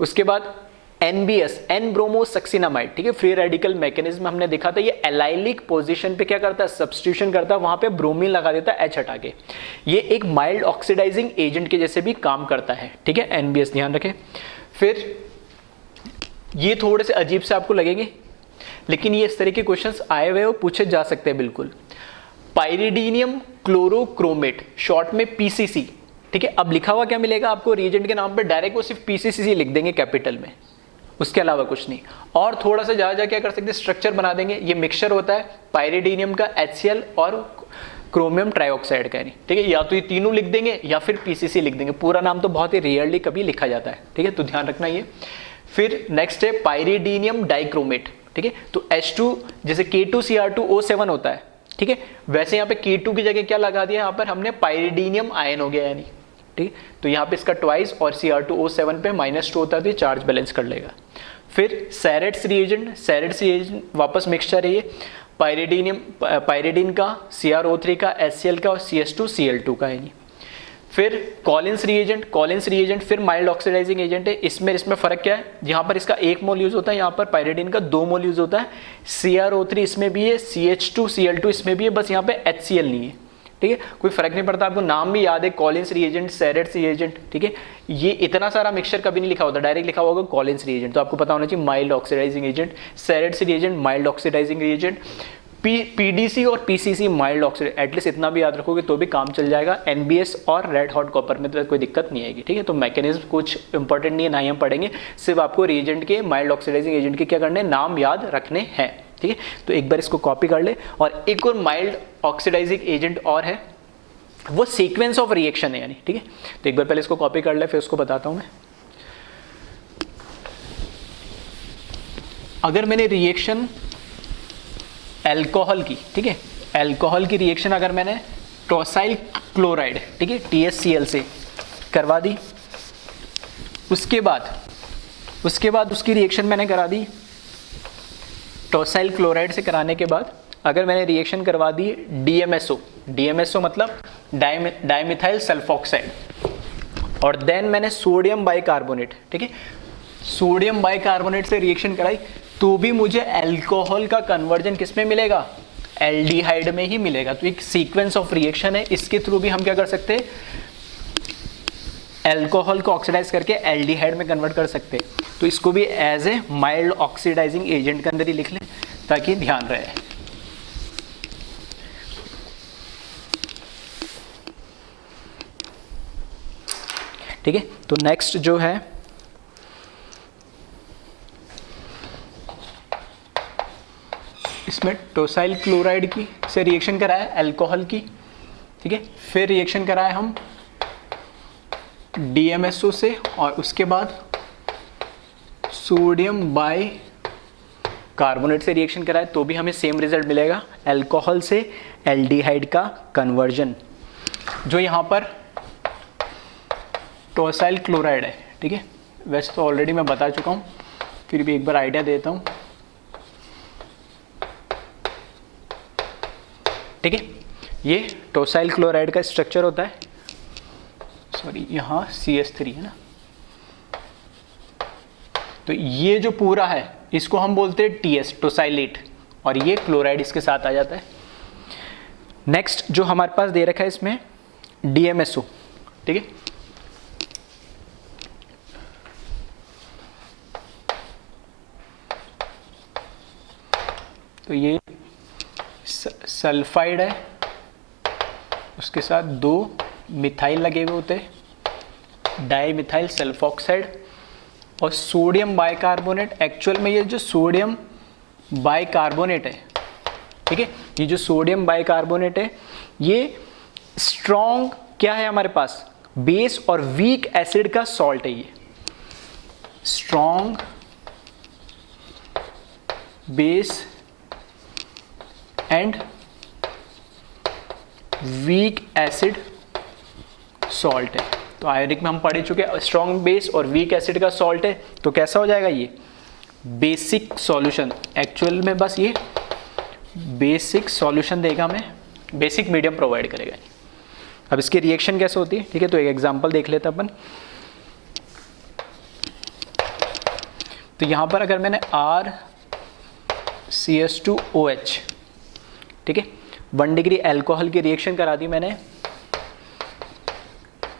उसके बाद NBS, एन ब्रोमोसक्सिनामाइड, ठीक है, फ्री रेडिकल मैकेनिज्म हमने देखा था, ये एलाइलिक पोजीशन पे क्या करता है, सब्स्टिट्यूशन करता है, वहां पे ब्रोमीन लगा देता है H हटा के। ये एक माइल्ड ऑक्सीडाइजिंग एजेंट के जैसे भी काम करता है, ठीक है, NBS ध्यान रखें। फिर ये थोड़े से अजीब से आपको लगेंगे, लेकिन ये इस तरह के क्वेश्चंस आए हुए हो, पूछे जा सकते हैं बिल्कुल। पाइरिडीनियम क्लोरोक्रोमेट, शॉर्ट में PCC, ठीक है। अब लिखा हुआ क्या मिलेगा आपको रिएजेंट के नाम पे, डायरेक्ट वो सिर्फ PCC लिख देंगे कैपिटल में, उसके अलावा कुछ नहीं। और थोड़ा सा ज्यादा क्या कर सकते हैं, स्ट्रक्चर बना देंगे। ये मिक्सचर होता है पाइरिडीनियम का HCl और क्रोमियम ट्राइऑक्साइड का, ठीक है, या तो ये तीनों लिख देंगे या फिर PCC लिख देंगे। पूरा नाम तो बहुत ही रेयरली कभी लिखा जाता है, ठीक है, तो ध्यान रखना ये। फिर नेक्स्ट है पाइरिडीनियम डाइक्रोमेट, ठीक है, तो H2 जैसे K2Cr2O7 होता है, ठीक है, वैसे यहाँ पे K2 की जगह क्या लगा दिया, यहाँ पर हमने पाइरिडीनियम आयन हो गया यानी, ठीक है, तो यहाँ पे इसका ट्वाइस और Cr2O7 पे -2 होता है, तो चार्ज बैलेंस कर लेगा। फिर सेरेट्स रिएजेंट वापस मिक्सचर है ये, पाइरिडीन का, CrO3 का, HCl का और CS2Cl2 का है। फिर कॉलिन्स रिएजेंट फिर माइल्ड ऑक्सीडाइजिंग एजेंट है। इसमें फर्क क्या है, यहाँ पर इसका 1 मोल यूज होता है, यहाँ पर पाइरिडीन का 2 मोल यूज होता है। CrO3 इसमें भी है, CH2Cl2 इसमें भी है, बस यहाँ पे HCl नहीं है, ठीक है, कोई फर्क नहीं पड़ता। आपको नाम भी याद है, कॉलिन्स रिएजेंट, सेरेट्स रिएजेंट, ठीक है। ये इतना सारा मिक्सचर कभी नहीं लिखा होता, डायरेक्ट लिखा होगा कॉलिन्स रिएजेंट, तो आपको पता होना चाहिए mild oxidising agent, Sarett's reagent mild oxidising agent, PDC और PCC माइल्ड ऑक्सीडाइजिंग, एटलीस्ट इतना भी याद रखोगे तो भी काम चल जाएगा। NBS और रेड हॉट कॉपर में तो कोई दिक्कत नहीं आएगी, ठीक है। तो मैकेनिज्म कुछ इंपॉर्टेंट नहीं है, ना ही हम पढ़ेंगे, सिर्फ आपको रिएजेंट के, माइल्ड ऑक्सीडाइजिंग एजेंट के क्या करने, नाम याद रखने हैं, ठीक है। तो एक बार इसको कॉपी कर ले। और एक और माइल्ड ऑक्सीडाइजिंग एजेंट और है, वो सीक्वेंस ऑफ रिएक्शन है यानी, ठीक है। तो एक बार पहले इसको कॉपी कर ले, फिर उसको बताता हूं मैं। अगर मैंने रिएक्शन अल्कोहल की, ठीक है, अल्कोहल की रिएक्शन अगर मैंने टोसाइल क्लोराइड, ठीक है, THCl से करवा दी, उसके बाद उसकी रिएक्शन मैंने करा दी टोसाइल क्लोराइड से कराने के बाद अगर मैंने रिएक्शन करवा दी DMSO मतलब डाइमिथाइल सल्फोक्साइड, और देन मैंने सोडियम बाइकार्बोनेट, ठीक है, सोडियम बाइकार्बोनेट से रिएक्शन कराई, तो भी मुझे अल्कोहल का कन्वर्जन किस में मिलेगा, एल्डिहाइड में ही मिलेगा। तो एक सीक्वेंस ऑफ रिएक्शन है, इसके थ्रू भी हम क्या कर सकते हैं, अल्कोहल को ऑक्सीडाइज करके एल्डिहाइड में कन्वर्ट कर सकते हैं। तो इसको भी as a mild oxidising agent के अंदर ही लिख लें ताकि ध्यान रहे। ठीक है, तो नेक्स्ट जो है इसमें टोसाइल क्लोराइड की से रिएक्शन कराया अल्कोहल की, ठीक है, फिर रिएक्शन कराया हम DMSO से, और उसके बाद सोडियम बाई कार्बोनेट से रिएक्शन कराए, तो भी हमें सेम रिजल्ट मिलेगा, अल्कोहल से एल्डिहाइड का कन्वर्जन। जो यहाँ पर टोसाइल क्लोराइड है, ठीक है, वैसे तो ऑलरेडी मैं बता चुका हूँ, फिर भी एक बार आइडिया देता हूँ, ठीक है। ये टोसाइल क्लोराइड का स्ट्रक्चर होता है, सॉरी यहाँ CH3 है ना, तो ये जो पूरा है इसको हम बोलते हैं TS टोसाइलेट, और ये क्लोराइड इसके साथ आ जाता है। नेक्स्ट जो हमारे पास दे रखा है इसमें DMSO, ठीक है, तो ये सल्फाइड है, उसके साथ 2 मिथाइल लगे हुए होते, डाई मिथाइल सल्फोक्साइड, और सोडियम बाइकार्बोनेट। एक्चुअल में ये जो सोडियम बाइकार्बोनेट है, ठीक है, ये जो सोडियम बाइकार्बोनेट है ये स्ट्रॉन्ग क्या है हमारे पास, बेस और वीक एसिड का सॉल्ट है। ये strong base and weak acid salt है। तो आयोनिक में हम पढ़ चुके हैं, स्ट्रॉन्ग बेस और वीक एसिड का सॉल्ट है, तो कैसा हो जाएगा ये बेसिक सॉल्यूशन। एक्चुअल में बस ये बेसिक सॉल्यूशन देगा, हमें बेसिक मीडियम प्रोवाइड करेगा। अब इसकी रिएक्शन कैसे होती है, ठीक है, तो एक एग्जांपल देख लेते हैं अपन। तो यहां पर अगर मैंने RCH2OH, ठीक है, 1 डिग्री अल्कोहल की रिएक्शन करा दी मैंने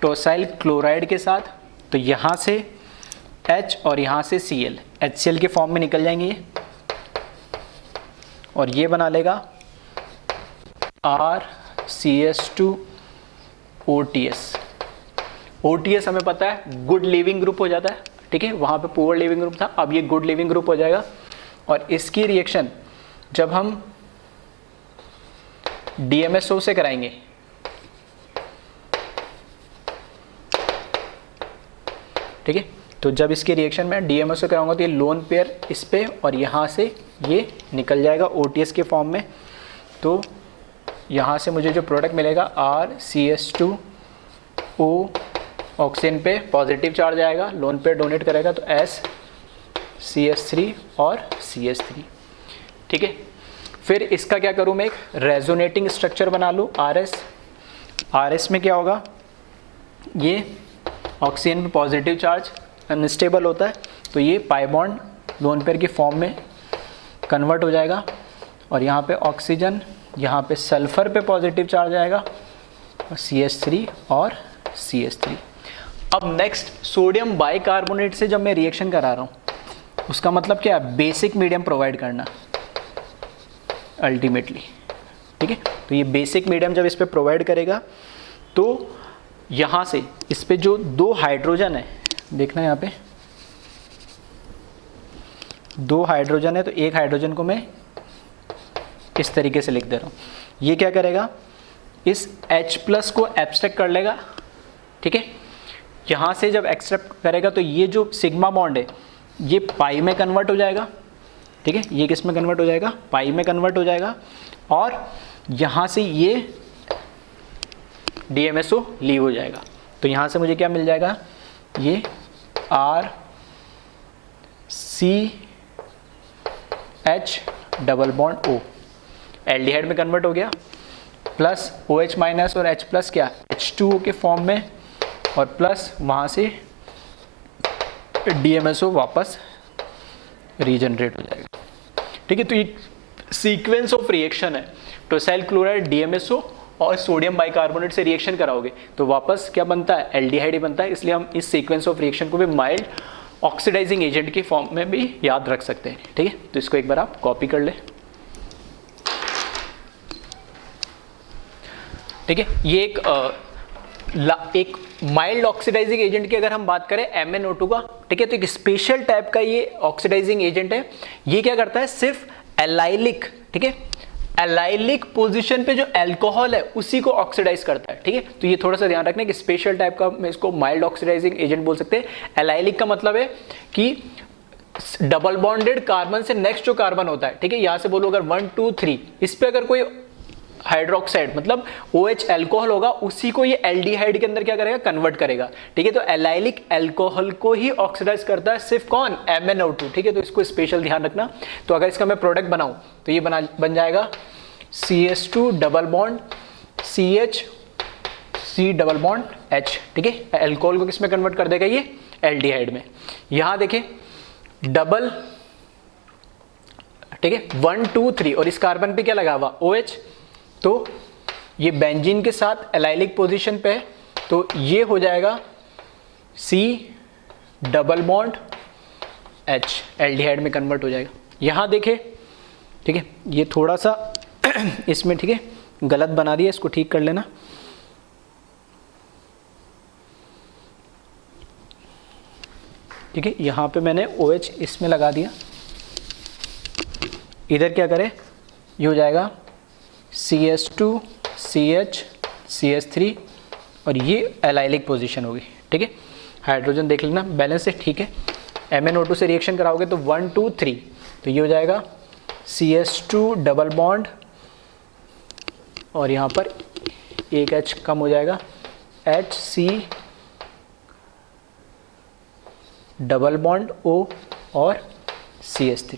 टोसाइल क्लोराइड के साथ, तो यहाँ से H और यहाँ से Cl, HCl के फॉर्म में निकल जाएंगे ये, और ये बना लेगा RCH2OTS। OTS हमें पता है गुड लिविंग ग्रुप हो जाता है, ठीक है, वहाँ पे पुअर लिविंग ग्रुप था, अब ये गुड लिविंग ग्रुप हो जाएगा। और इसकी रिएक्शन जब हम DMSO से कराएंगे, ठीक है, तो जब इसके रिएक्शन में DMSO से कराऊंगा तो ये लोन पेयर इस पे और यहाँ से ये निकल जाएगा OTS के फॉर्म में। तो यहाँ से मुझे जो प्रोडक्ट मिलेगा RCH2O, ऑक्सीजन पे पॉजिटिव चार्ज आएगा, लोन पेयर डोनेट करेगा तो SCH3 और CH3, ठीक है। फिर इसका क्या करूँ मैं, एक रेजोनेटिंग स्ट्रक्चर बना लूँ RS में क्या होगा, ये ऑक्सीजन पे पॉजिटिव चार्ज अनस्टेबल होता है, तो ये पाई बॉन्ड लोन पेयर की फॉर्म में कन्वर्ट हो जाएगा, और यहाँ पे ऑक्सीजन, यहाँ पे सल्फर पे पॉजिटिव चार्ज आएगा, और CH3 और CH3। अब नेक्स्ट सोडियम बाइकार्बोनेट से जब मैं रिएक्शन करा रहा हूँ, उसका मतलब क्या है, बेसिक मीडियम प्रोवाइड करना अल्टीमेटली, ठीक है। तो ये बेसिक मीडियम जब इस पे प्रोवाइड करेगा तो यहाँ से इस पे जो 2 हाइड्रोजन है, देखना यहाँ पे 2 हाइड्रोजन है, तो एक हाइड्रोजन को मैं इस तरीके से लिख दे रहा हूँ। ये क्या करेगा, इस H+ को एब्स्ट्रैक्ट कर लेगा, ठीक है। यहाँ से जब एक्सट्रैक्ट करेगा तो ये जो सिग्मा बॉन्ड है ये पाई में कन्वर्ट हो जाएगा, ठीक है, ये किस में कन्वर्ट हो जाएगा, पाई में कन्वर्ट हो जाएगा, और यहाँ से ये DMSO लीव हो जाएगा। तो यहाँ से मुझे क्या मिल जाएगा, ये RCH double bond O aldehyde में कन्वर्ट हो गया, प्लस OH माइनस और H+ क्या H2O के फॉर्म में, और प्लस वहाँ से DMSO वापस रीजनरेट हो जाएगा, ठीक है। तो ये सीक्वेंस ऑफ रिएक्शन है, टोसाइल क्लोराइड DMSO और सोडियम बाइकार्बोनेट से रिएक्शन कराओगे तो वापस क्या बनता है, एल्डिहाइड ही बनता है। इसलिए हम इस सीक्वेंस ऑफ रिएक्शन को भी माइल्ड ऑक्सीडाइजिंग एजेंट के फॉर्म में भी याद रख सकते हैं, ठीक है। तो इसको एक बार आप कॉपी कर ले, ठीक है। ये एक माइल्ड ऑक्सीडाइजिंग एजेंट की अगर हम बात करें MnO2 का, ठीक है, तो एक स्पेशल टाइप का ये ऑक्सीडाइजिंग एजेंट है। ये क्या करता है, सिर्फ एलाइलिक, ठीक है, एलाइलिक पोजीशन पे जो अल्कोहल है उसी को ऑक्सीडाइज करता है, ठीक है। तो ये थोड़ा सा ध्यान रखना कि स्पेशल टाइप का, मैं इसको माइल्ड ऑक्सीडाइजिंग एजेंट बोल सकते हैं। एलाइलिक का मतलब है कि डबल बॉन्डेड कार्बन से नेक्स्ट जो कार्बन होता है, ठीक है, यहां से बोलो अगर 1 2 3, इस पे अगर कोई हाइड्रोक्साइड मतलब OH अल्कोहल होगा, उसी को ये एल्डिहाइड के अंदर क्या करेगा, कन्वर्ट करेगा, ठीक है। तो एलाइलिक अल्कोहल को ही ऑक्सीडाइज करता है सिर्फ कौन, MnO2, ठीक है। तो इसको स्पेशल ध्यान रखना। तो अगर इसका मैं प्रोडक्ट बनाऊं तो ये बन जाएगा CH2 double bond CH C double bond H, ठीक है। अल्कोहल को किस में कन्वर्ट कर देगा, ये एल्डिहाइड में। यहां देखें डबल, ठीक है, 1 2 3, और इस कार्बन पे क्या लगा हुआ, OH, तो ये बेंजीन के साथ एलाइलिक पोजीशन पे है, तो ये हो जाएगा C double bond H, aldehyde में कन्वर्ट हो जाएगा। यहां देखें ठीक है, ये थोड़ा सा इसमें ठीक है गलत बना दिया, इसको ठीक कर लेना। ठीक है, यहाँ पे मैंने OH इसमें लगा दिया, इधर क्या करें, ये हो जाएगा CS2 CH CS3 और ये एलाइलिक पोजीशन होगी। ठीक है, हाइड्रोजन देख लेना बैलेंस है। ठीक है, MnO2 से रिएक्शन कराओगे तो 1 2 3, तो ये हो जाएगा CS2 डबल बॉन्ड और यहाँ पर एक H कम हो जाएगा, HC डबल बॉन्ड O और CS3।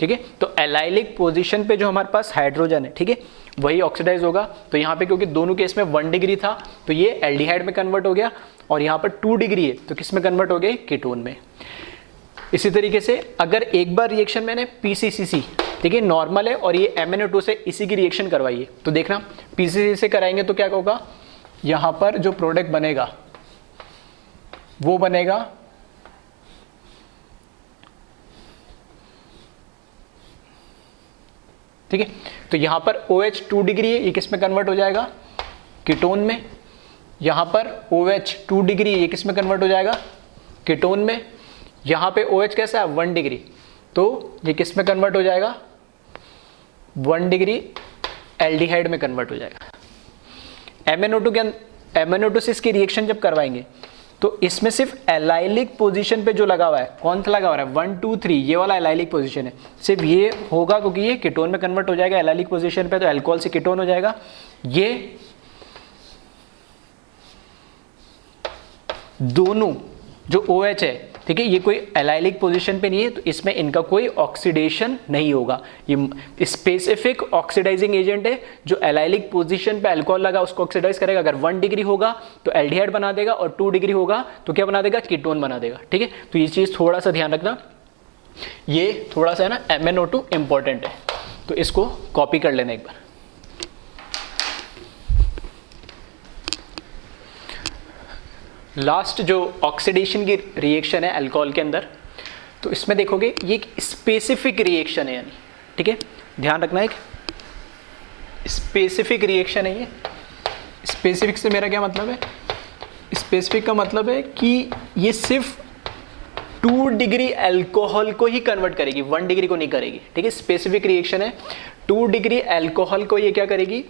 ठीक है, तो एलाइलिक पोजीशन पे जो हमारे पास हाइड्रोजन है, ठीक है, वही ऑक्सीडाइज होगा। तो यहाँ पे क्योंकि दोनों केस में 1 डिग्री था तो ये एल्डिहाइड में कन्वर्ट हो गया, और यहाँ पर 2 डिग्री है तो किस में कन्वर्ट हो गया, कीटोन में। इसी तरीके से अगर एक बार रिएक्शन मैंने PCCC, ठीक है, नॉर्मल है और ये MnO2 से इसी की रिएक्शन करवाइए, तो देखना PCCC से कराएंगे तो क्या होगा, यहाँ पर जो प्रोडक्ट बनेगा वो बनेगा ठीक है। तो यहाँ पर OH 2 डिग्री है, ये किस में कन्वर्ट हो जाएगा, कीटोन में। यहाँ पर OH 2 डिग्री है, ये किस में कन्वर्ट हो जाएगा, कीटोन में। यहाँ पे OH कैसा है 1 डिग्री, तो ये किस में कन्वर्ट हो जाएगा, 1 डिग्री एल्डिहाइड में कन्वर्ट हो जाएगा। MnO2 से इसकी रिएक्शन जब करवाएंगे तो इसमें सिर्फ एलाइलिक पोजीशन पे जो लगा हुआ है, कौन सा लगा हुआ है, 1 2 3, ये वाला एलाइलिक पोजीशन है, सिर्फ ये होगा क्योंकि ये कीटोन में कन्वर्ट हो जाएगा एलाइलिक पोजीशन पे, तो अल्कोहल से कीटोन हो जाएगा। ये दोनों जो OH है, ठीक है, ये कोई एलाइलिक पोजीशन पे नहीं है, तो इसमें इनका कोई ऑक्सीडेशन नहीं होगा। ये स्पेसिफिक ऑक्सीडाइजिंग एजेंट है जो एलाइलिक पोजीशन पे अल्कोहल लगा उसको ऑक्सीडाइज करेगा। अगर 1 डिग्री होगा तो एल्डिहाइड बना देगा, और 2 डिग्री होगा तो क्या बना देगा, कीटोन बना देगा। ठीक है, तो ये चीज़ थोड़ा सा ध्यान रखना, ये थोड़ा सा है ना MnO2 इंपॉर्टेंट है, तो इसको कॉपी कर लेना एक बार। लास्ट जो ऑक्सीडेशन की रिएक्शन है अल्कोहल के अंदर, तो इसमें देखोगे ये एक स्पेसिफिक रिएक्शन है, यानी ठीक है, ध्यान रखना, एक स्पेसिफिक रिएक्शन है ये। स्पेसिफिक से मेरा क्या मतलब है, स्पेसिफिक का मतलब है कि ये सिर्फ 2 डिग्री अल्कोहल को ही कन्वर्ट करेगी, 1 डिग्री को नहीं करेगी। ठीक है, स्पेसिफिक रिएक्शन है, 2 डिग्री अल्कोहल को ये क्या करेगी,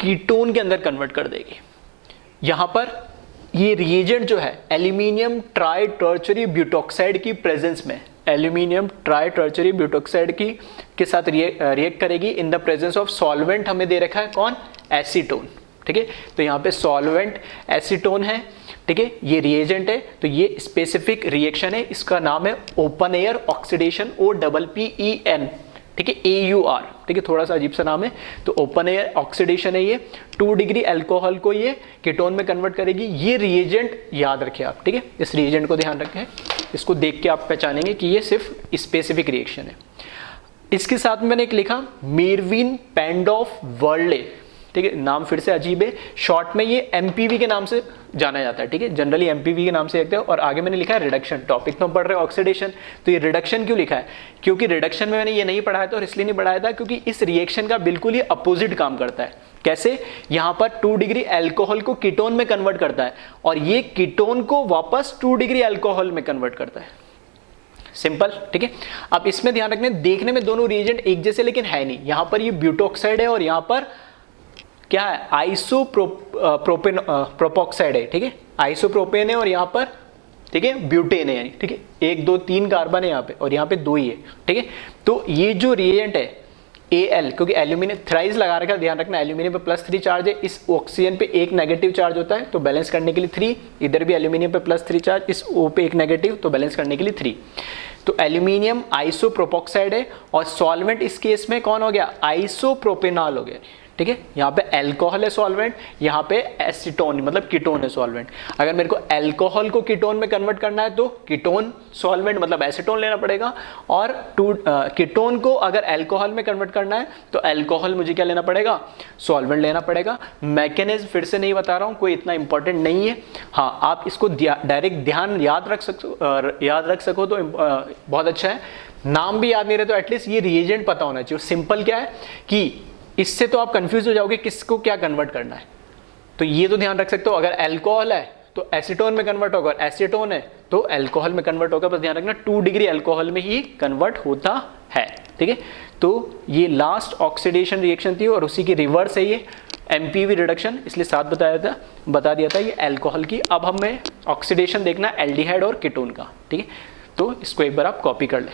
कीटोन के अंदर कन्वर्ट कर देगी। यहां पर ये रिएजेंट जो है एल्यूमिनियम ट्राई टर्चरी ब्यूटॉक्साइड की प्रेजेंस में, एल्यूमिनियम ट्राई टर्चरी ब्यूटॉक्साइड के साथ रिएक्ट करेगी in the presence of solvent. हमें दे रखा है कौन, एसीटोन। ठीक है, तो यहाँ पे सॉल्वेंट एसीटोन है। ठीक है, ये रिएजेंट है, तो ये स्पेसिफिक रिएक्शन है, इसका नाम है ओपन एयर ऑक्सीडेशन, OPPEN। ठीक है, AUR। ठीक है, थोड़ा सा अजीब सा नाम है, तो ओपन एयर ऑक्सीडेशन है ये। 2 डिग्री अल्कोहल को ये कीटोन में कन्वर्ट करेगी। ये रिएजेंट याद रखें आप, ठीक है, इस रिएजेंट को ध्यान रखें, इसको देख के आप पहचानेंगे कि ये सिर्फ स्पेसिफिक रिएक्शन है। इसके साथ में मैंने एक लिखा मेरविन पेंडॉफ वर्ले। ठीक है, नाम फिर से अजीब है, शॉर्ट में ये MPV के नाम से जाना जाता है। ठीक है, जनरली MPV के नाम से लिखते हैं। और आगे मैंने लिखा है रिडक्शन, टॉपिक में पढ़ रहे ऑक्सीडेशन, तो ये रिडक्शन क्यों लिखा है, क्योंकि रिडक्शन में मैंने ये नहीं पढ़ाया था, और इसलिए नहीं पढ़ाया था क्योंकि इस रिएक्शन का बिल्कुल ही अपोजिट काम करता है। कैसे, यहाँ पर 2 डिग्री अल्कोहल को कीटोन में कन्वर्ट करता है, और ये कीटोन को वापस 2 डिग्री अल्कोहल में कन्वर्ट करता है। सिंपल। ठीक है, अब इसमें ध्यान रखना, देखने में दोनों रिएजेंट एक जैसे लेकिन है नहीं। यहाँ पर ये ब्यूटॉक्साइड है और यहाँ पर क्या है, प्रोपोक्साइड है। ठीक है, आइसोप्रोपेन है और यहाँ पर ठीक है ब्यूटेन है, यानी ठीक है 1 2 3 कार्बन है यहाँ पे, और यहाँ पे 2 ही है। ठीक है, तो ये जो रिएजेंट है Al, क्योंकि एल्यूमिनियम थ्राइस लगा रखा, ध्यान रखना एल्यूमिनियम पे +3 चार्ज है, इस ऑक्सीजन पे 1 नेगेटिव चार्ज होता है, तो बैलेंस करने के लिए 3, इधर भी एल्यूमिनियम पे +3 चार्ज, इस O पे 1 नेगेटिव, तो बैलेंस करने के लिए 3। तो एल्यूमिनियम आइसोप्रोपोक्साइड है, और सॉल्वेंट इस केस में कौन हो गया, आइसोप्रोपेनॉल हो गया। ठीक है, यहाँ पे अल्कोहल है सॉल्वेंट, यहाँ पे एसीटोन मतलब कीटोन है सॉल्वेंट। अगर मेरे को अल्कोहल को कीटोन में कन्वर्ट करना है तो कीटोन सॉल्वेंट मतलब एसीटोन लेना पड़ेगा, और कीटोन को अगर अल्कोहल में कन्वर्ट करना है तो अल्कोहल मुझे क्या लेना पड़ेगा, सॉल्वेंट लेना पड़ेगा। मैकेनिज्म फिर से नहीं बता रहा हूँ, कोई इतना इंपॉर्टेंट नहीं है। हाँ, आप इसको डायरेक्ट ध्यान याद रख सको तो बहुत अच्छा है। नाम भी याद नहीं रहे तो एटलीस्ट ये रिएजेंट पता होना चाहिए। सिंपल क्या है कि इससे तो आप कंफ्यूज हो जाओगे किसको क्या कन्वर्ट करना है, तो ये तो ध्यान रख सकते हो। अगर अल्कोहल है तो एसीटोन में कन्वर्ट होगा, एसीटोन है तो अल्कोहल में कन्वर्ट होगा, बस ध्यान रखना 2 डिग्री अल्कोहल में ही कन्वर्ट होता है, ठीक है। तो ये लास्ट ऑक्सीडेशन रिएक्शन थी और उसी की रिवर्स है ये एमपीवी रिडक्शन, इसलिए साथ बता दिया था ये अल्कोहल की। अब हमें ऑक्सीडेशन देखना एल्डिहाइड और कीटोन का, ठीक है। तो इसको एक बार आप कॉपी कर लें।